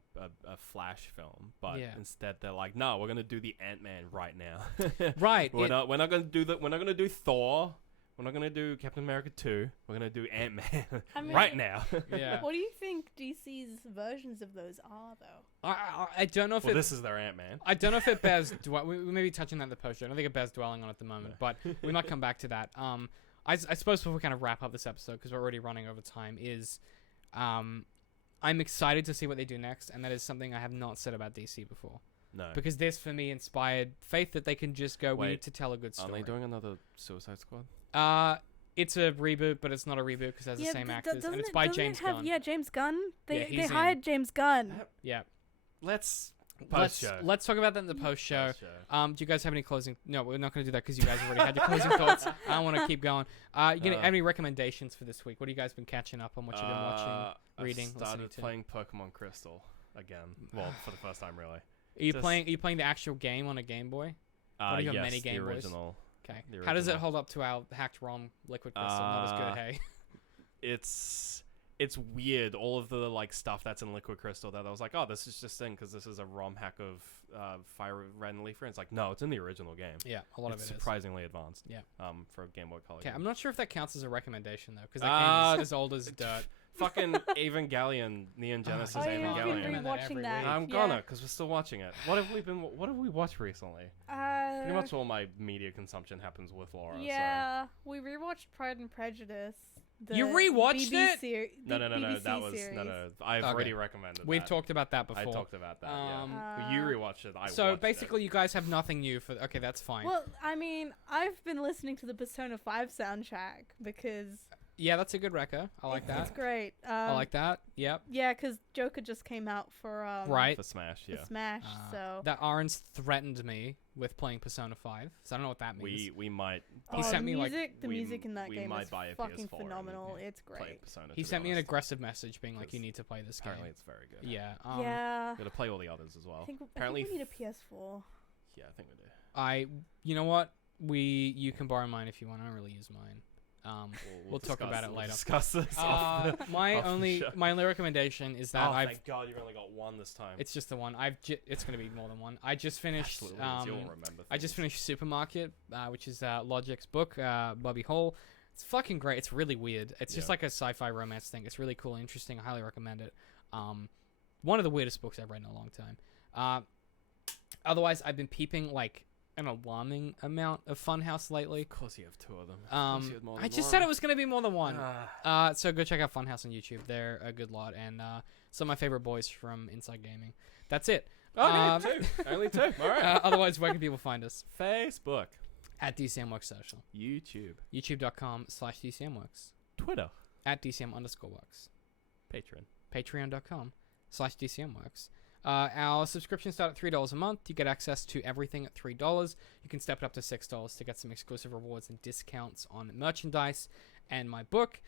Flash film, but Yeah. instead they're like, no, we're gonna do the Ant-Man right now. Right. We're not gonna do that. We're not gonna do Thor. We're not gonna do Captain America 2. We're gonna do Ant-Man I mean- right now. Yeah. What do you think DC's versions of those are, though? I don't know if Well, it... this is their Ant-Man. I don't know if it bears... we may be touching that in the post. I don't think it bears dwelling on at the moment, but we might come back to that. I suppose before we kind of wrap up this episode, because we're already running over time, is... I'm excited to see what they do next, and that is something I have not said about DC before. No. Because this, for me, inspired faith that they can just go, we Wait, need to tell a good story. Are they doing another Suicide Squad? It's a reboot, but it's not a reboot because it has the same actors, and it's by James Gunn. Yeah, James Gunn. Yeah, They he's hired James Gunn. Yeah. Let's Let's post-show. let's talk about that in the post show. Post-show. Do you guys have any closing? No, we're not going to do that because you guys already had your closing thoughts. I want to keep going. You gonna have any recommendations for this week? What have you guys been catching up on? What you've been watching, reading, I started listening to? playing Pokemon Crystal again. Well, for the first time, really. Are you just- playing? Are you playing the actual game on a Game Boy? What are your yes, many Game the Boys? original. Okay. The How does it original. hold up to our hacked ROM Liquid Crystal? Not as good, hey. It's it's weird. All of the like stuff that's in Liquid Crystal that I was like, oh, this is just in because this is a ROM hack of Fire Red and Leaf Green. It's like, no, it's in the original game. Yeah, a lot It's of it is. surprisingly advanced. Yeah. For a Game Boy Color. Okay, game. I'm not sure if that counts as a recommendation though, because that game is as old as dirt. Fucking Evangelion, Neon Genesis Oh, yeah, you've Evangelion. been Recommend that rewatching every that. week. I'm gonna, because we're still watching it. What have we watched recently? Pretty much all my media consumption happens with Laura. Yeah, we rewatched Pride and Prejudice. You rewatched it? No. BBC That was series. no. I've Okay. already recommended. We've that. talked about that before. I talked about that. Um, yeah. You rewatched it. I So watched basically, it. you guys have nothing new for. Okay, that's fine. Well, I mean, I've been listening to the Persona 5 soundtrack because Yeah, that's a good record. I like it's that. great. I like that. Yep. Yeah, because Joker just came out for Right. for Smash. for Yeah. Smash, so That Aaron's threatened me with playing Persona 5, so I don't know what that means. We might. He sent me, like, the music in that we game might is buy a fucking PS4 phenomenal. and It's play great. Persona, He to sent be me an honest. aggressive message being like, Because "You need to play this game." Apparently, it's very good. Yeah. Yeah, Gotta play all the others as well. I think apparently we need a PS4. Yeah, I think we do. You know what? You can borrow mine if you want. I don't really use mine. We'll talk discuss- about it we'll later. Discuss this. off the- My off the only show. recommendation is that Oh, I've. thank God you've only got one this time. It's just the one. It's gonna be more than one. I just finished. Absolutely, you'll remember. I just things. finished Supermarket, which is Logic's book, Bobby Hall. It's fucking great. It's really weird. It's just Yeah. like a sci-fi romance thing. It's really cool and interesting. I highly recommend it. One of the weirdest books I've read in a long time. Otherwise, I've been peeping like an alarming amount of Funhouse lately. Of course, you have two of them. Of course you had more I than just one. said it was gonna be more than one. Ah. So go check out Funhouse on YouTube. They're a good lot, and some of my favorite boys from Inside Gaming. That's it. Okay, two. Only two. All right. Otherwise, where can people find us? Facebook, At DCMWorks Social. YouTube, YouTube.com/DCMWorks. Twitter, At DCM_works. Patreon. Patreon.com/DCMworks. Our subscriptions start at $3 a month. You get access to everything at $3. You can step it up to $6 to get some exclusive rewards and discounts on merchandise and my book.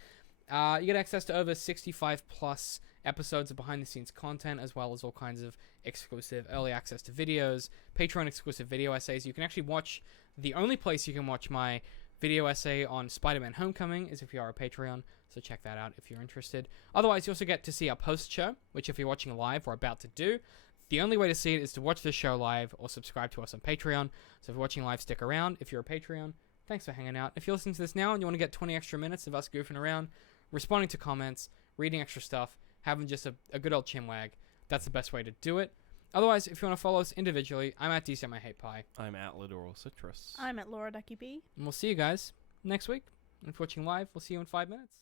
You get access to over 65 plus episodes of behind the scenes content, as well as all kinds of exclusive early access to videos, Patreon exclusive video essays. You can actually watch, the only place you can watch my video essay on Spider-Man Homecoming is if you are a Patreon, so check that out if you're interested. Otherwise, you also get to see our post show, which if you're watching live, we're about to do. The only way to see it is to watch the show live or subscribe to us on Patreon. So if you're watching live, stick around. If you're a Patreon, thanks for hanging out. If you're listening to this now and you want to get 20 extra minutes of us goofing around, responding to comments, reading extra stuff, having just a good old chinwag, that's the best way to do it. Otherwise, if you want to follow us individually, I'm at DCM I Hate Pie. I'm at Literal Citrus. I'm at Laura Ducky B. And we'll see you guys next week. And if you're watching live, we'll see you in 5 minutes.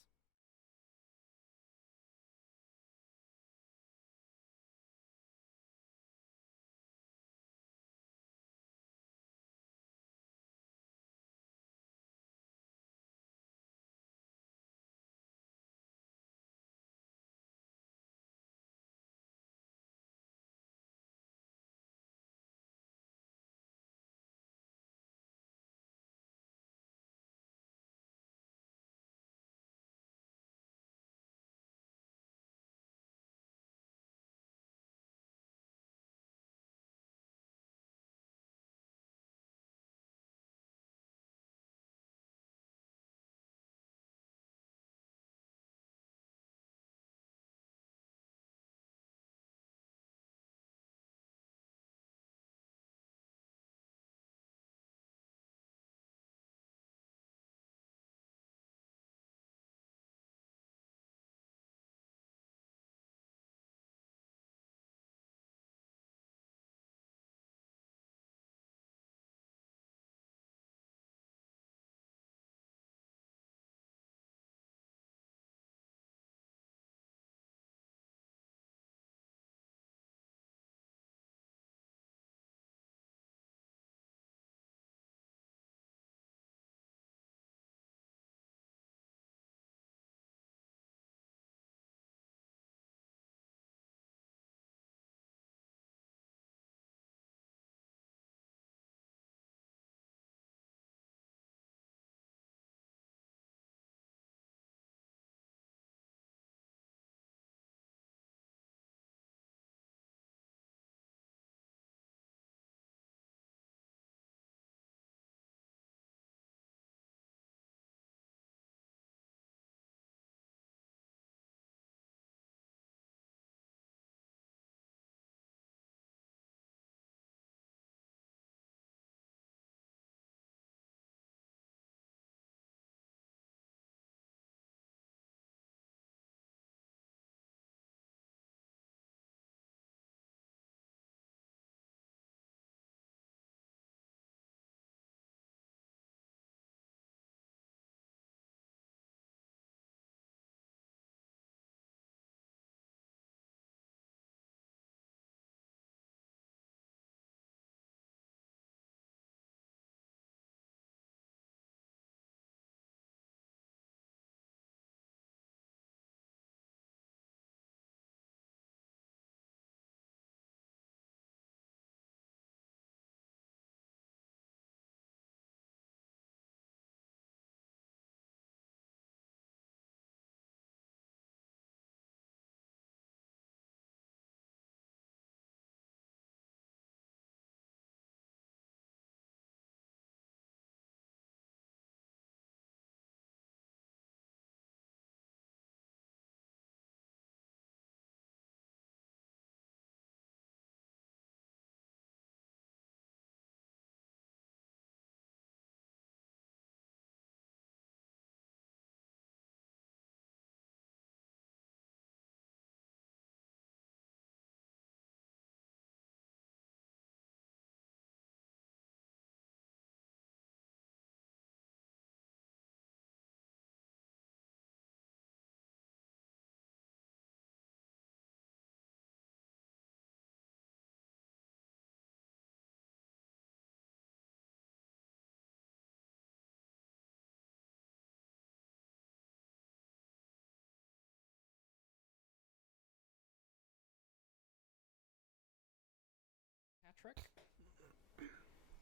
Trek.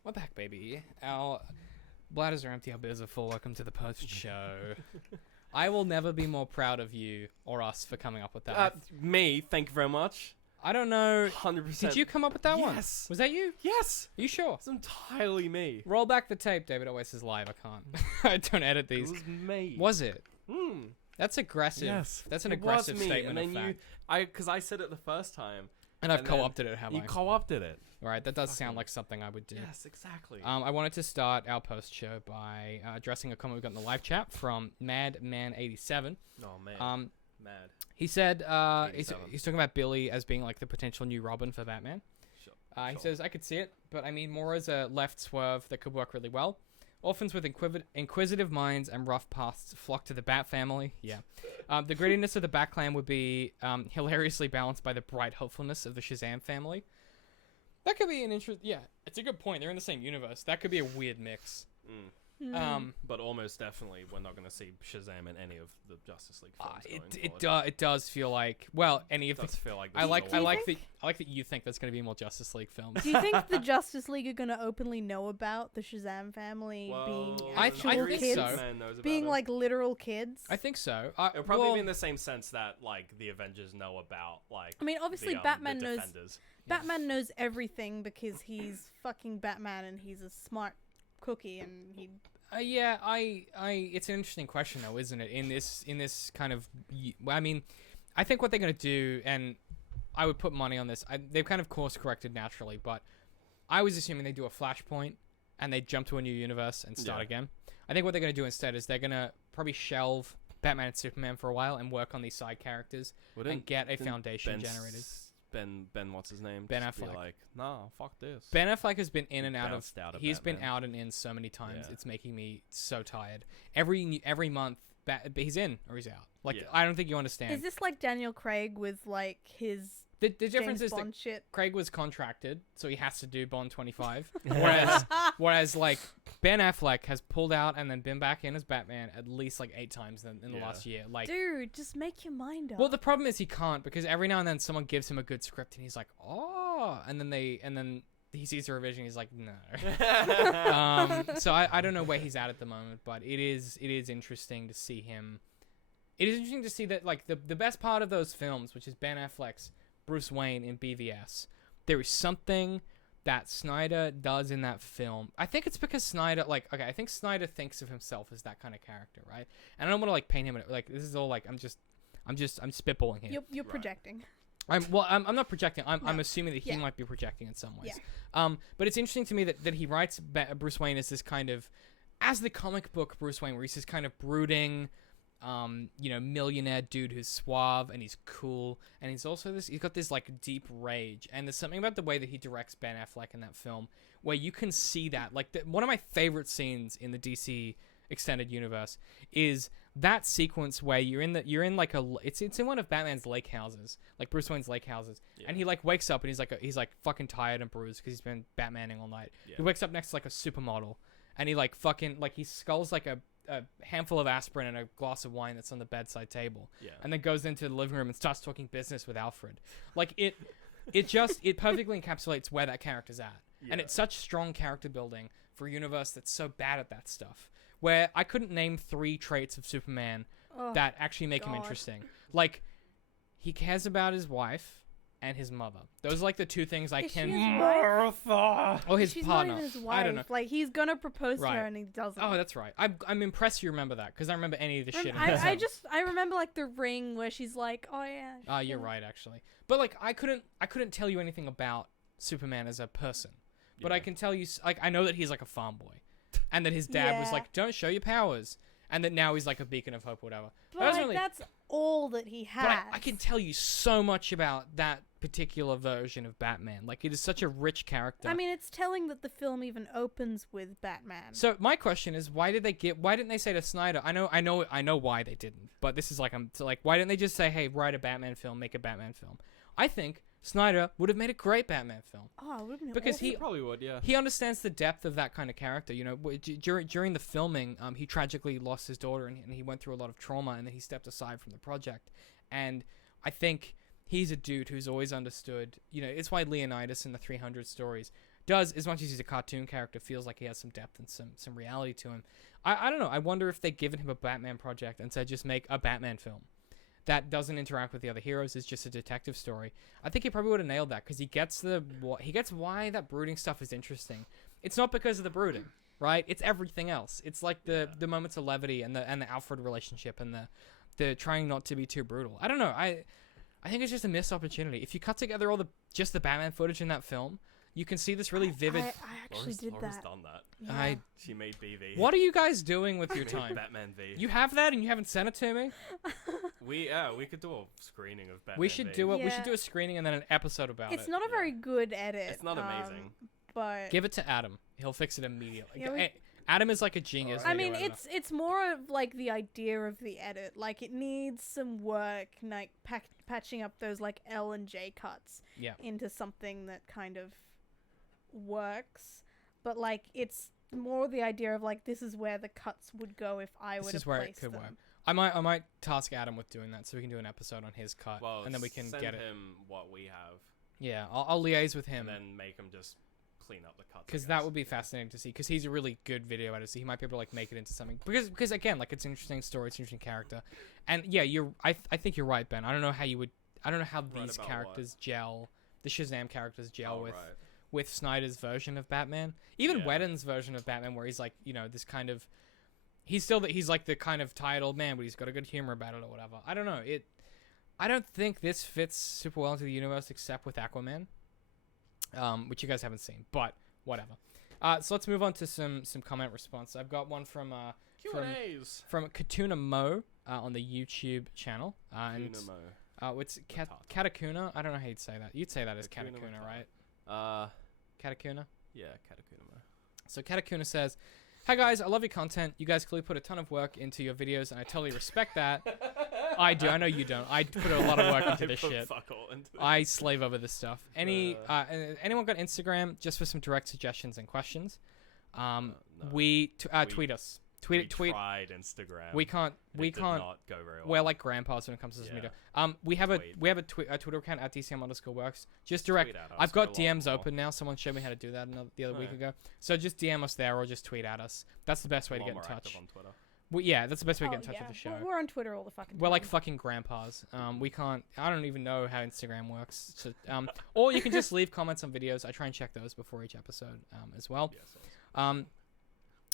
We're back, baby. Our bladders are empty, our beers are full. Welcome to the post-show. I will never be more proud of you or us for coming up with that. Me, thank you very much. I don't know. 100%. Did you come up with that one? Yes. Was that you? Yes. Are you sure? It's entirely me. Roll back the tape. David always says live. I can't. I don't edit It these. was me. Was it? Hmm. That's aggressive. Yes. That's an It was aggressive me, statement and of then fact. because I said it the first time. And I've and then co-opted it, have You I? co-opted it. Right, that does sound Fucking- like something I would do. Yes, exactly. I wanted to start our post show by addressing a comment we got in the live chat from Madman87. Oh man. Mad. He said he's 87. talking about Billy as being like the potential new Robin for Batman. Sure. He Sure. says I could see it, but I mean more as a left swerve that could work really well. Orphans with inquisitive minds and rough pasts flock to the Bat family. Yeah. The grittiness of the Bat Clan would be hilariously balanced by the bright hopefulness of the Shazam family. That could be an Yeah, it's a good point. They're in the same universe. That could be a weird mix. Mm. But But almost definitely, we're not going to see Shazam in any of the Justice League films. it does feel like any of It does feel like I this like is I all- like that you think there's going to be more Justice League films. Do you think the Justice League are gonna openly know about the Shazam family being Well, actual I think kids? so. Man knows about Being it. like literal kids? I think so. It'll probably well, be in the same sense that like the Avengers know about like. I mean, obviously the, Batman the knows Defenders. Batman knows everything because he's fucking Batman and he's a smart cookie and he. Yeah, it's an interesting question though, isn't it? In this kind of, I mean, I think what they're gonna do, and I would put money on this. They've kind of course corrected naturally, but I was assuming they do a Flashpoint and they jump to a new universe and start Yeah. again. I think what they're gonna do instead is they're gonna probably shelve Batman and Superman for a while and work on these side characters and get a foundation generated. Ben, what's his name? Ben Just be Affleck. like, nah, fuck this. Ben Affleck has been in and out of. Bounced out of He's been Batman. out and in so many times. Yeah. It's making me so tired. Every month, he's in or he's out. Like Yeah. I don't think you understand. Is this like Daniel Craig with like his the difference James is that Bond shit? Craig was contracted, so he has to do Bond 25. whereas like Ben Affleck has pulled out and then been back in as Batman at least like 8 times in the Yeah. last year. Like, Dude, just make your mind up. well, the problem is he can't because every now and then someone gives him a good script and he's like, oh, and then he sees the revision. He's like, no. So I don't know where he's at the moment, but it is interesting to see him. It is interesting to see that like the best part of those films, which is Ben Affleck's Bruce Wayne in BVS, there is something that Snyder does in that film. I think it's because Snyder I think Snyder thinks of himself as that kind of character, right? And I don't want to like paint him like this is all like I'm spitballing here. You're Right. projecting. I'm not projecting. I'm assuming that he Yeah. might be projecting in some ways. Yeah. But it's interesting to me that he writes Bruce Wayne as this kind of, as the comic book Bruce Wayne, where he's this kind of brooding, millionaire dude who's suave and he's cool, and he's also he's got this like deep rage, and there's something about the way that he directs Ben Affleck in that film where you can see that. Like one of my favorite scenes in the DC extended universe is that sequence where you're in like it's in one of Batman's lake houses, like Bruce Wayne's lake houses, Yeah. and he like wakes up and he's like fucking tired and bruised because he's been Batmaning all night. Yeah. He wakes up next to like a supermodel, and he like fucking like he sculls like a handful of aspirin and a glass of wine that's on the bedside table, Yeah. and then goes into the living room and starts talking business with Alfred. Like it perfectly encapsulates where that character's at. And Yeah. it's such strong character building for a universe that's so bad at that stuff. Where I couldn't name 3 traits of Superman Oh, that actually make him God. interesting. Like, he cares about his wife and his mother. Those are like the 2 things I Is she can. his wife? Martha. Oh, his She's partner. not even his I wife. don't know. Like he's gonna propose to Right. her and he doesn't. Oh, that's right. I'm impressed you remember that because I remember any of the shit. in that I film. I remember like the ring where she's like, oh yeah. Ah, you're right, actually. But like, I couldn't tell you anything about Superman as a person. But I Yeah. can tell you, like, I know that he's like a farm boy, and that his dad was Yeah. like, "Don't show your powers," and that now he's like a beacon of hope, or whatever. But That was like, really- that's all that he has. But I can tell you so much about that particular version of Batman. Like, it is such a rich character. I mean, it's telling that the film even opens with Batman. So my question is, why didn't they say to Snyder? I know why they didn't, but this is like why didn't they just say, "Hey, write a Batman film, make a Batman film"? I think Snyder would have made a great Batman film. Oh, it would have been Because awesome. he- Probably would, yeah. He understands the depth of that kind of character. You know, during the filming, he tragically lost his daughter, and he went through a lot of trauma, and then he stepped aside from the project. And I think he's a dude who's always understood. It's why Leonidas in the 300 stories does, as much as he's a cartoon character, feels like he has some depth and some reality to him. I don't know. I wonder if they'd given him a Batman project and said just make a Batman film that doesn't interact with the other heroes, is just a detective story. I think he probably would have nailed that, because he gets why that brooding stuff is interesting. It's not because of the brooding, right? It's everything else. It's like the moments of levity and the Alfred relationship and the trying not to be too brutal. I don't know. I think it's just a missed opportunity. If you cut together all just the Batman footage in that film, you can see this really vivid. I actually did Laura's that. done that. Yeah. She made BV. What are you guys doing with your Made time? Batman V. You have that and you haven't sent it to me? We could do a screening of Batman We should V. do it. We Yeah. should do a screening and then an episode about It's it. not a very good edit. It's not amazing. But Give it to Adam. He'll fix it immediately. Yeah, Adam is like a genius. I video mean, editor. it's more of like the idea of the edit. Like, it needs some work, like patching up those like L and J cuts Yeah. into something that kind of works. But like, it's more the idea of like, this is where the cuts would go if I were This to is where it place could them. work. I might task Adam with doing that so we can do an episode on his cut, Well, and then we can send get it. him what we have, Yeah, I'll liaise with him. and then make him just clean up the cuts. Because that would be fascinating to see. Because he's a really good video editor, so he might be able to like make it into something. Because again, like it's an interesting story, it's an interesting character, and yeah, I think you're right, Ben. I don't know how these about characters gel. The Shazam characters gel Oh, with right. with Snyder's version of Batman, even Yeah. Whedon's version of Batman, where he's like this kind of, he's like the kind of tired old man, but he's got a good humor about it or whatever. I don't know it. I don't think this fits super well into the universe except with Aquaman. Which you guys haven't seen, but whatever. So let's move on to some comment response. I've got one from Q&As. from Katuna Mo on the YouTube channel, and it's Katakuna. I don't know how you'd say that. You'd say that as Katakuna Katakuna, Matata. right? Katakuna. Yeah, Katakuna. So Katakuna says, "Hi guys, I love your content. You guys clearly put a ton of work into your videos, and I totally respect that. I do. I know you don't. I put a lot of work into this shit. Fuck all into it. I slave over this stuff. Anyone got Instagram just for some direct suggestions and questions? No. Tweet us. We Tweet. tried Instagram. We can't. It did not go very well. We're like grandpas when it comes to social Yeah. media. We have Tweet. a Twitter account at DCM_works. Just direct. Tweet at us I've for a got lot DMs more. open now. Someone showed me how to do that the other week Oh. ago. So just DM us there or just tweet at us. That's the best way A to lot get in more touch. active on Twitter. Yeah, that's the best way to get in touch yeah. with the show. We're on Twitter all the fucking time. We're like fucking grandpas. We can't. I don't even know how Instagram works. So, or you can just leave comments on videos. I try and check those before each episode as well. Yes.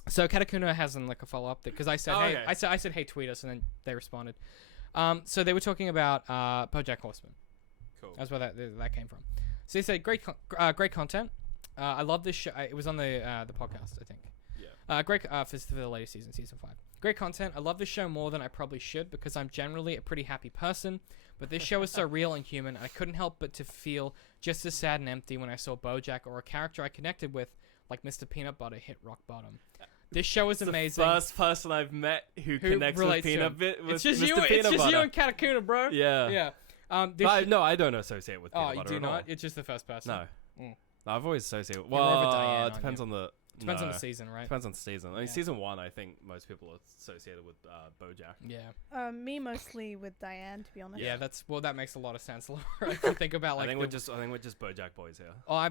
So Katakuna hasn't like a follow up because I said, Oh, hey, okay. I said, hey, tweet us, and then they responded. So they were talking about BoJack Horseman. Cool. That's where that came from. So they said great content. I love this show. It was on the podcast, I think. Yeah. Great for the latest season 5. Great content. I love this show more than I probably should because I'm generally a pretty happy person, but this show is so real and human. I couldn't help but to feel just as sad and empty when I saw BoJack or a character I connected with, like Mr. Peanut Butter, hit rock bottom. This show is It's amazing. the first person I've met who connects with relates to Peanut him. Bit with It's just Mr. you. Peanut It's just Butter. you and Katakuna, bro. Yeah. Yeah. No, I don't associate with Peanut you Butter do at all. not. It's just the first person. No. Mm. No, I've always associated. You're more of a Well, Diane, it aren't depends you? on the. Depends on no. the season, right? Depends on the season. I mean, Yeah. season 1, I think most people are associated with BoJack. Yeah. Me mostly with Diane, to be honest. Yeah. That makes a lot of sense. If you think about like. I think we're just BoJack boys here. Oh, I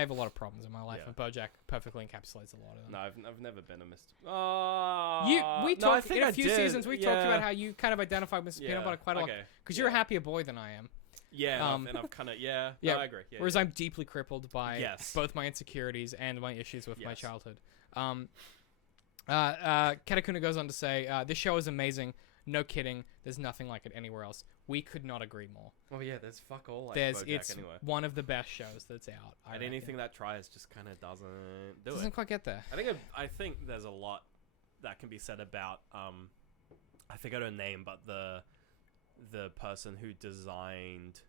have a lot of problems in my life, Yeah. and BoJack perfectly encapsulates a lot of them. No, I've never been a Mr. Oh, We no, I talked think in a I few did. seasons. We talked Yeah. about how you kind of identified with Mr. Peanut Butter quite a lot okay. because you're a Yeah. happier boy than I am. Yeah, and I've kind of Yeah. No, I agree. Yeah, Whereas yeah. I'm deeply crippled by Yes. both my insecurities and my issues with my Yes. childhood. Katakuna goes on to say, "This show is amazing. No kidding. There's nothing like it anywhere else. We could not agree more. Oh yeah, there's fuck all like It's BoJack anyway. one of the best shows that's out. I And reckon. anything that tries just kind of doesn't do doesn't it. quite get there. I think there's a lot that can be said about I forget her name, but the person who designed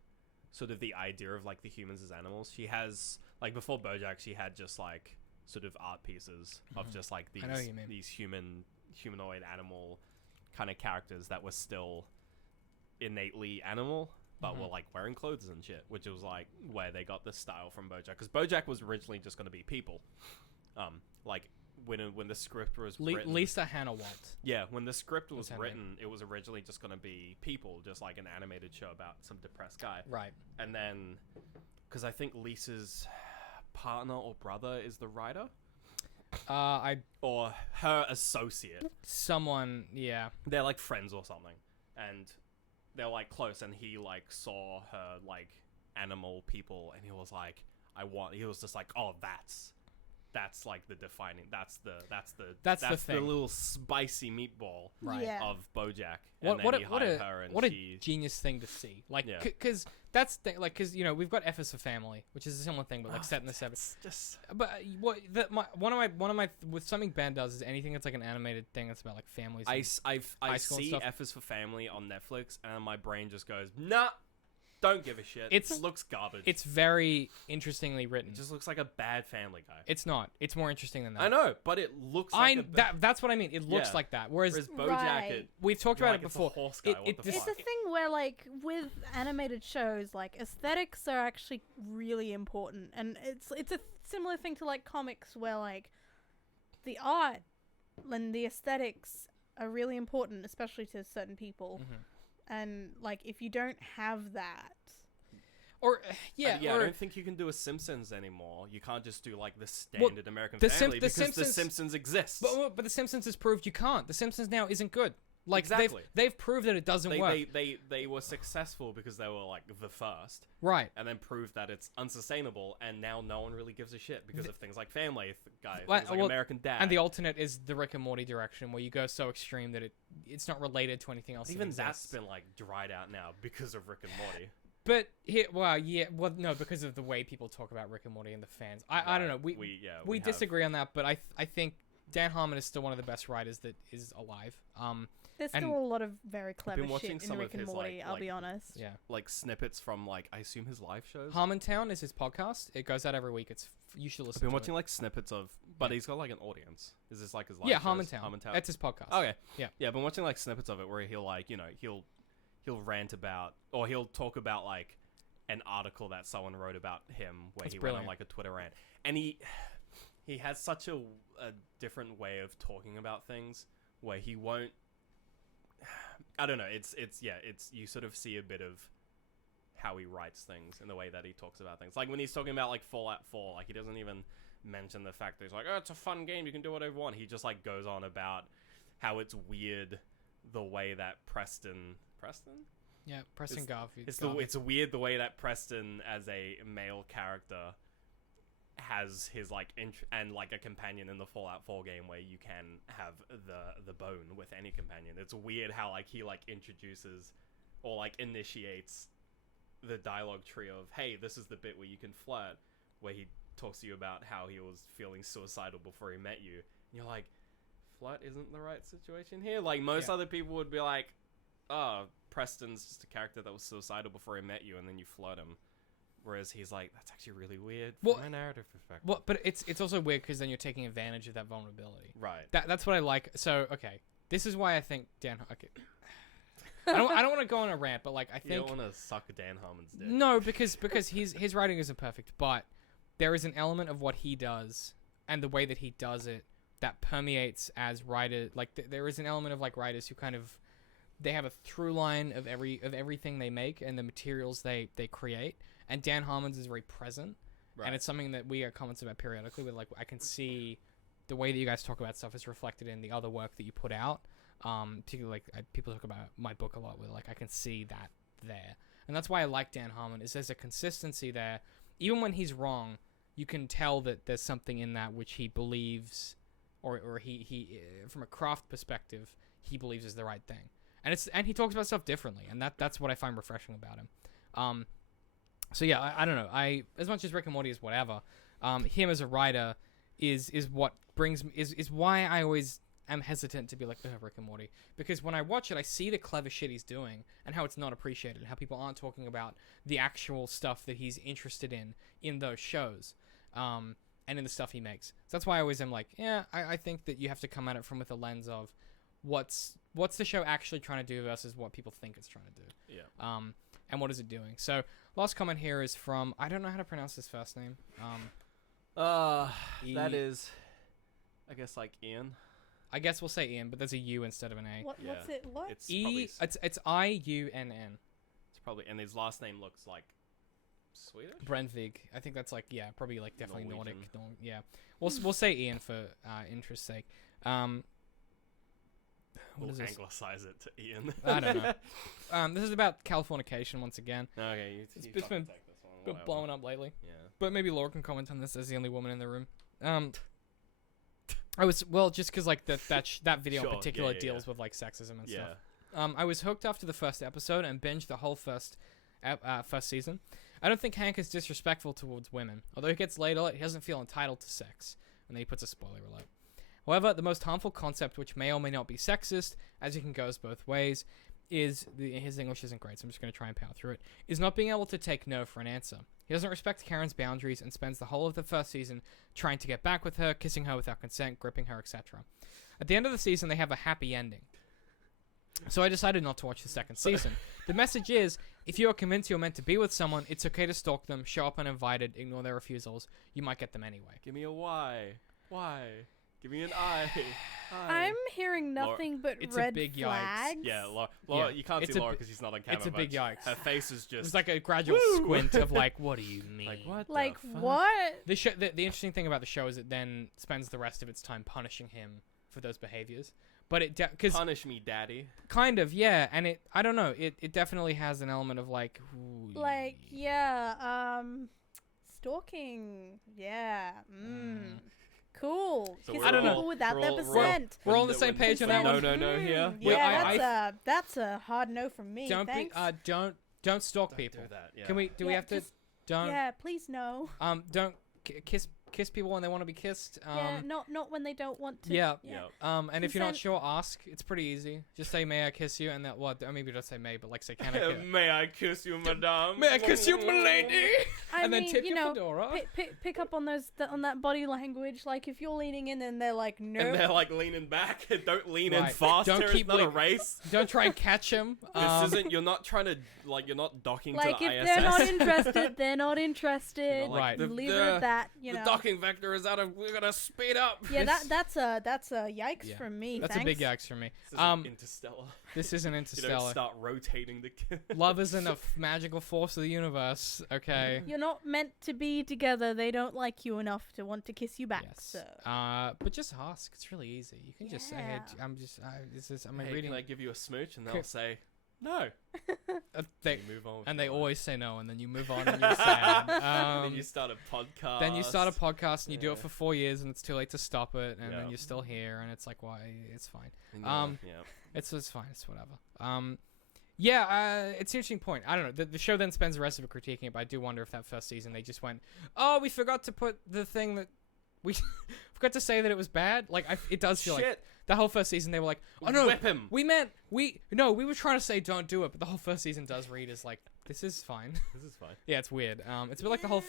sort of the idea of like the humans as animals. She has like before BoJack, she had just like sort of art pieces of just like I know what you mean. these humanoid animal kind of characters that were still innately animal but were like wearing clothes and shit, which was like where they got the style from BoJack, because BoJack was originally just going to be people, like when the script was written, Lisa Hannah Walt. yeah, when the script was What's her written, it was originally just going to be people, just like an animated show about some depressed guy. Right. And then, because I think Lisa's partner or brother is the writer, or her associate. Someone, yeah. They're like friends or something, and they're like close. And he like saw her like animal people, and he was like, He was just like, oh, that's like the defining. That's the thing. little spicy meatball Right. Yeah. of BoJack. What And then he a hired her, and what she. a genius thing to see. Like, Yeah. because that's because we've got F is for Family, which is a similar thing, but like set in the 70s. It's just But one of my with something Ben does is anything that's like an animated thing that's about like families. I and high school and see stuff. F is for Family on Netflix, and my brain just goes, nah, don't give a shit. It looks garbage. It's very interestingly written. It just looks like a bad Family Guy. It's not. It's more interesting than that. I know, but it looks like that's what I mean. It looks Yeah. like that. Whereas BoJack, Right. we've talked you're about like, it before. It's a horse guy. What the It's fuck? a thing where, like, with animated shows, like, aesthetics are actually really important. And it's a similar thing to, like, comics where, like, the art and the aesthetics are really important, especially to certain people. Mhm. And, like, if you don't have that... Or I or don't think you can do a Simpsons anymore. You can't just do like the standard American the Family because the Simpsons- Simpsons exists. but the Simpsons has proved you can't. The Simpsons now isn't good. Like Exactly. they've proved that it doesn't work. They were successful because they were like the first, Right. and then proved that it's unsustainable, and now no one really gives a shit because of things like Family Guy, Well, things like well, American Dad. And the alternate is the Rick and Morty direction, where you go so extreme that it's not related to anything else. But that even that's exists. been like dried out now because of Rick and Morty. But here, no, because of the way people talk about Rick and Morty and the fans. I don't know. We have- disagree on that, but I think Dan Harmon is still one of the best writers that is alive. There's And- still a lot of very clever been watching shit in some Rick of and his, Morty, like- I'll like- be honest. Yeah. like snippets from like I assume his live shows. Harmontown is his podcast. It goes out every week. You should I've listen been to watching it. like snippets of, but he's got like an audience. Is this like his live Yeah, shows? Harmontown. That's his podcast. Okay. Yeah. Yeah, I've been watching like snippets of it where he'll like, he'll rant about, or he'll talk about like an article that someone wrote about him where That's he brilliant. went on like a Twitter rant. And he has such a different way of talking about things where he won't, I don't know, it's you sort of see a bit of how he writes things in the way that he talks about things. Like when he's talking about like Fallout 4, like he doesn't even mention the fact that he's like, oh, it's a fun game, you can do whatever you want. He just like goes on about how it's weird the way that Preston Yeah, Preston Garfield. it's weird the way that Preston as a male character has his like and like a companion in the Fallout 4 game where you can have the bone with any companion. It's weird how like he like introduces or like initiates the dialogue tree of, hey, this is the bit where you can flirt, where he talks to you about how he was feeling suicidal before he met you. And you're like, flirt isn't the right situation here. Like most other people would be like, oh, Preston's just a character that was suicidal before he met you, and then you flirt him. Whereas he's like, that's actually really weird from a narrative perspective. Well, but it's also weird because then you're taking advantage of that vulnerability. Right. That's what I like. So okay, this is why I think Dan. Okay, I don't want to go on a rant, but like I You think don't want to suck Dan Harmon's dick. no, because his writing isn't perfect, but there is an element of what he does and the way that he does it that permeates as writer. Like there is an element of like writers who kind of they have a through line of everything they make and the materials they create. And Dan Harmon's is very present, Right. and it's something that we get comments about periodically. With like I can see the way that you guys talk about stuff is reflected in the other work that you put out. Particularly like people talk about my book a lot, where like I can see that there, and that's why I like Dan Harmon. Is there's a consistency there, even when he's wrong, you can tell that there's something in that which he believes, or he from a craft perspective he believes is the right thing, and he talks about stuff differently, and that's what I find refreshing about him. So yeah, I don't know. As much as Rick and Morty is whatever, him as a writer is what brings me is why I always am hesitant to be like, Rick and Morty, because when I watch it, I see the clever shit he's doing and how it's not appreciated, how people aren't talking about the actual stuff that he's interested in those shows, and in the stuff he makes. So that's why I always am like, I think that you have to come at it from with a lens of what's the show actually trying to do versus what people think it's trying to do. Yeah. And what is it doing? So last comment here is from, I don't know how to pronounce his first name. That is I guess like Ian. I guess we'll say Ian, but there's a U instead of an A. What's Yeah. it? What? It's probably, It's IUNN. it's probably, and his last name looks like Swedish. Brendvig. I think that's like probably like definitely Norwegian. Nordic. Yeah, we'll say Ian for interest's sake. What We'll is this? anglicize it to Ian. I don't know. This is about Californication once again. Okay, It's you been- fucking take this one. Been whatever. blowing up lately. Yeah. But maybe Laura can comment on this as the only woman in the room. Just because like that video Sure, in particular yeah. deals with like sexism and Yeah. stuff. I was hooked after the first episode and binged the whole first season. I don't think Hank is disrespectful towards women. Although he gets laid a lot, he doesn't feel entitled to sex. And then he puts a spoiler alert. However, the most harmful concept, which may or may not be sexist, as it can go both ways, is his English isn't great, so I'm just going to try and power through it, is not being able to take no for an answer. He doesn't respect Karen's boundaries and spends the whole of the first season trying to get back with her, kissing her without consent, gripping her, etc. At the end of the season, they have a happy ending. So I decided not to watch the second season. The message is, if you are convinced you're meant to be with someone, it's okay to stalk them, show up uninvited, ignore their refusals. You might get them anyway. Give me a Y. Y. Give me an I. I'm hearing nothing but It's a red big yikes. flags. Yeah, Laura, Yeah. you can't It's see a Laura bi- because she's not on camera. It's a big but yikes. Her face is just It's like a gradual Woo! squint of like, what do you mean? like what? Like the fuck? what? The interesting thing about the show is it then spends the rest of its time punishing him for those behaviors. But it because Punish me, daddy. kind of and I don't know, it definitely has an element of like Like stalking. Yeah. Cool. So Kiss we're all- people without we're their all- percent. We're all on the same page on that No, one. no, no here. Yeah, Yeah, that's a hard no from me. don't Thanks. don't stalk Don't people. do that. Yeah. Can we do we Yeah, have to just- don't yeah, please no. don't kiss people when they want to be kissed. Yeah, not when they don't want to. Yeah. Yeah. And if you're not Consent. sure, ask. It's pretty easy. Just say, "May I kiss you?" And that what? Or maybe don't say "may," but like say, "Can I kiss?" May I kiss you, madame? May I kiss you, milady? I And then mean, tip you your know, fedora. pick up on on that body language. Like if you're leaning in and they're like, no. And they're like leaning back. Don't lean in Right. faster. Don't keep it's not a lean- race. Don't try and catch him. This isn't. You're not trying to like. You're not docking Like to if the ISS. they're not interested, they're not interested. You know, like, Right. the- Leave it the- at that. You the know. docking vector is out of. We're gonna speed up. Yeah, This- that's a yikes Yeah. from me. That's thanks. a big yikes for me. This isn't Interstellar. This isn't You don't Interstellar. start rotating the. Love isn't a magical force of the universe. Okay. You're not meant to be together. They don't like you enough to want to kiss you back. Yes. So. But just ask. It's really easy. You can just say, "Hey, Yeah. I'm Hey, reading." can I give you a smooch? And Okay. they'll say no. They You move on. with and they your life. always say no, and then you move on and you're sad. And then you start a podcast. Then you start a podcast and you do it Yeah. for 4 years, and it's too late to stop it, and Yeah. then you're still here, and it's like, why? It's fine. And yeah. It's fine. It's whatever. It's an interesting point. I don't know. The show then spends the rest of it critiquing it, but I do wonder if that first season they just went, oh, we forgot to put the thing that we forgot to say that it was bad. Like it does feel like Shit. the whole first season they were like, oh no, Whip him. we were trying to say don't do it, but the whole first season does read as like this is fine. This is fine. Yeah, it's weird. It's a bit like the whole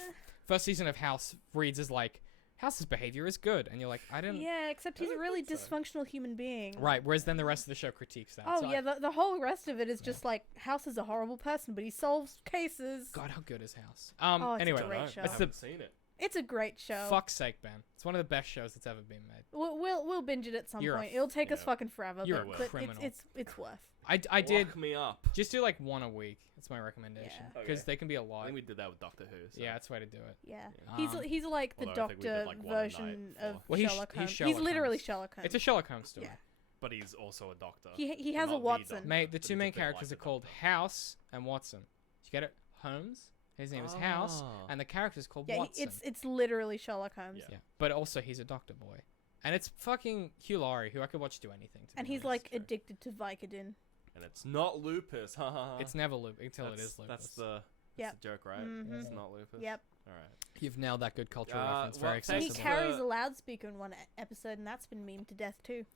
first season of House reads as like House's behavior is good, and you're like, I didn't. Yeah, except he's I a don't really think so. dysfunctional human being. Right. Whereas then the rest of the show critiques that. Oh So yeah, the whole rest of it is just like House is a horrible person, but he solves cases. God, how good is House? Oh, it's a Anyway, great I show. It's haven't seen it. It's a great show. fuck's sake, Ben. It's one of the best shows that's ever been made. We'll binge it at some You're a point. It'll take us yeah. fucking forever, You're a but criminal. it's worth. I did Lock me up. just do like one a week. That's my recommendation Yeah. because Okay. they can be a I lot. think we did that with Doctor Who. So. Yeah, that's the way to do it. Yeah, Yeah. he's like the Although I think we did, doctor like, one a night version for- of Well, he's Sherlock Holmes. Sherlock He's literally Holmes. Sherlock Holmes. It's a Sherlock Holmes story. Yeah. But he's also a doctor. He has Not a the Watson. doctor. Mate, the But two he's a main bit characters like are the called Doctor. House and Watson. Did you get it? Holmes. His name is House, Ah. and the character's called Yeah, Watson. it's literally Sherlock Holmes. Yeah. Yeah, but also he's a doctor boy, and it's fucking Hugh Laurie, who I could watch do anything. To And be he's honest. like true. addicted to Vicodin. And it's not lupus. Ha ha ha. It's never lupus until it That's- is lupus. That's the Yep. joke, right? Mhm. It's not lupus. Yep. All right. You've nailed that good cultural Uh, reference. well, Very thanks He accessible. for- carries a loudspeaker in one episode, and that's been memed to death too.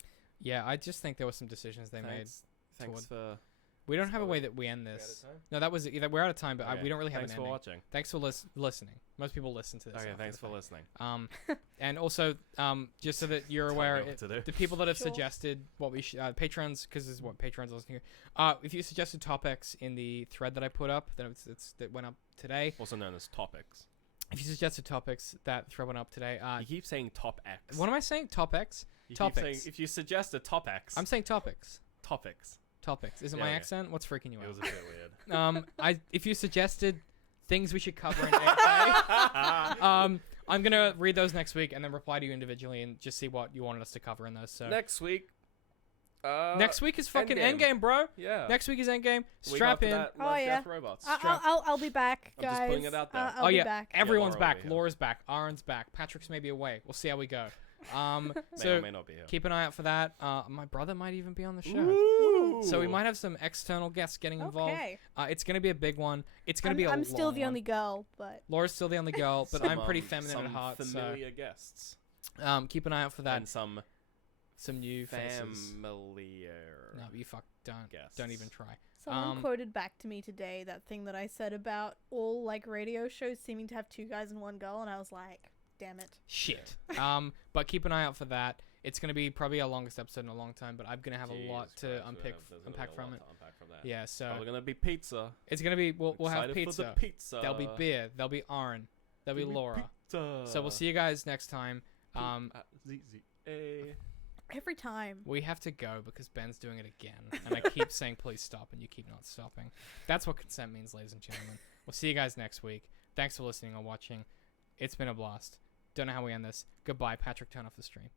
Yeah, I just think there were some decisions they Thanks toward- for. made. We don't have a Are way we- that we end we out of this. time? No, that was we're out of time, but Okay. we don't really have Thanks an for ending. watching. Thanks for listening. Most people listen to this. Okay, after thanks the for fact. listening. And also, just so that you're Tell me aware, what to do. the people that have Sure. suggested what we patrons, because this is what patrons are listening here. If you suggested topics in the thread that I put up, that that went up today. Also known as topics. If you suggested topics that throw one up today, You keep saying top X. what am I saying? Top X? You keep Topics. saying, if you suggest a top X. I'm saying topics. topics. Topics. Is it Yeah, my okay. accent? What's freaking you It was out? a bit weird. If you suggested things we should cover in 8K, I'm gonna read those next week and then reply to you individually and just see what you wanted us to cover in those. So Next week. next week is fucking Endgame. Endgame, bro. Yeah. Next week is Endgame. Week Strap after in. That, Oh, Love, yeah. Death, Robots. I'll be back, I'm guys. just putting it out there. I'll be yeah, back. everyone's Laura will back. be here. Laura's back. Aaron's back. Patrick's maybe away. We'll see how we go. May So or may not be here. keep an eye out for that. My brother might even be on the show. Ooh. So we might have some external guests getting involved. Okay. It's gonna be a big one. It's gonna be a I'm still long the one. only girl, but Laura's still the only girl, but I'm pretty feminine some at heart. familiar guests. So keep an eye out for that. And some Some new faces. familiar. No, you don't guests. even try. someone quoted back to me today that thing that I said about all like radio shows seeming to have 2 guys and 1 girl, and I was like, damn it. Shit. But keep an eye out for that. It's gonna be probably our longest episode in a long time, but I'm gonna have a lot Jesus to Christ, unpack there's gonna be unpack a from lot it. to unpack from that. Yeah, so Probably gonna be pizza. it's gonna be we'll have Excited pizza. For the pizza. There'll be beer. There'll be Aaron. There'll be Give me Laura. Pizza. So we'll see you guys next time. ZZA. Every time. We have to go because Ben's doing it again, and I keep saying please stop, and you keep not stopping. That's what consent means, ladies and gentlemen. We'll see you guys next week. Thanks for listening or watching. It's been a blast. Don't know how we end this. Goodbye, Patrick. Turn off the stream.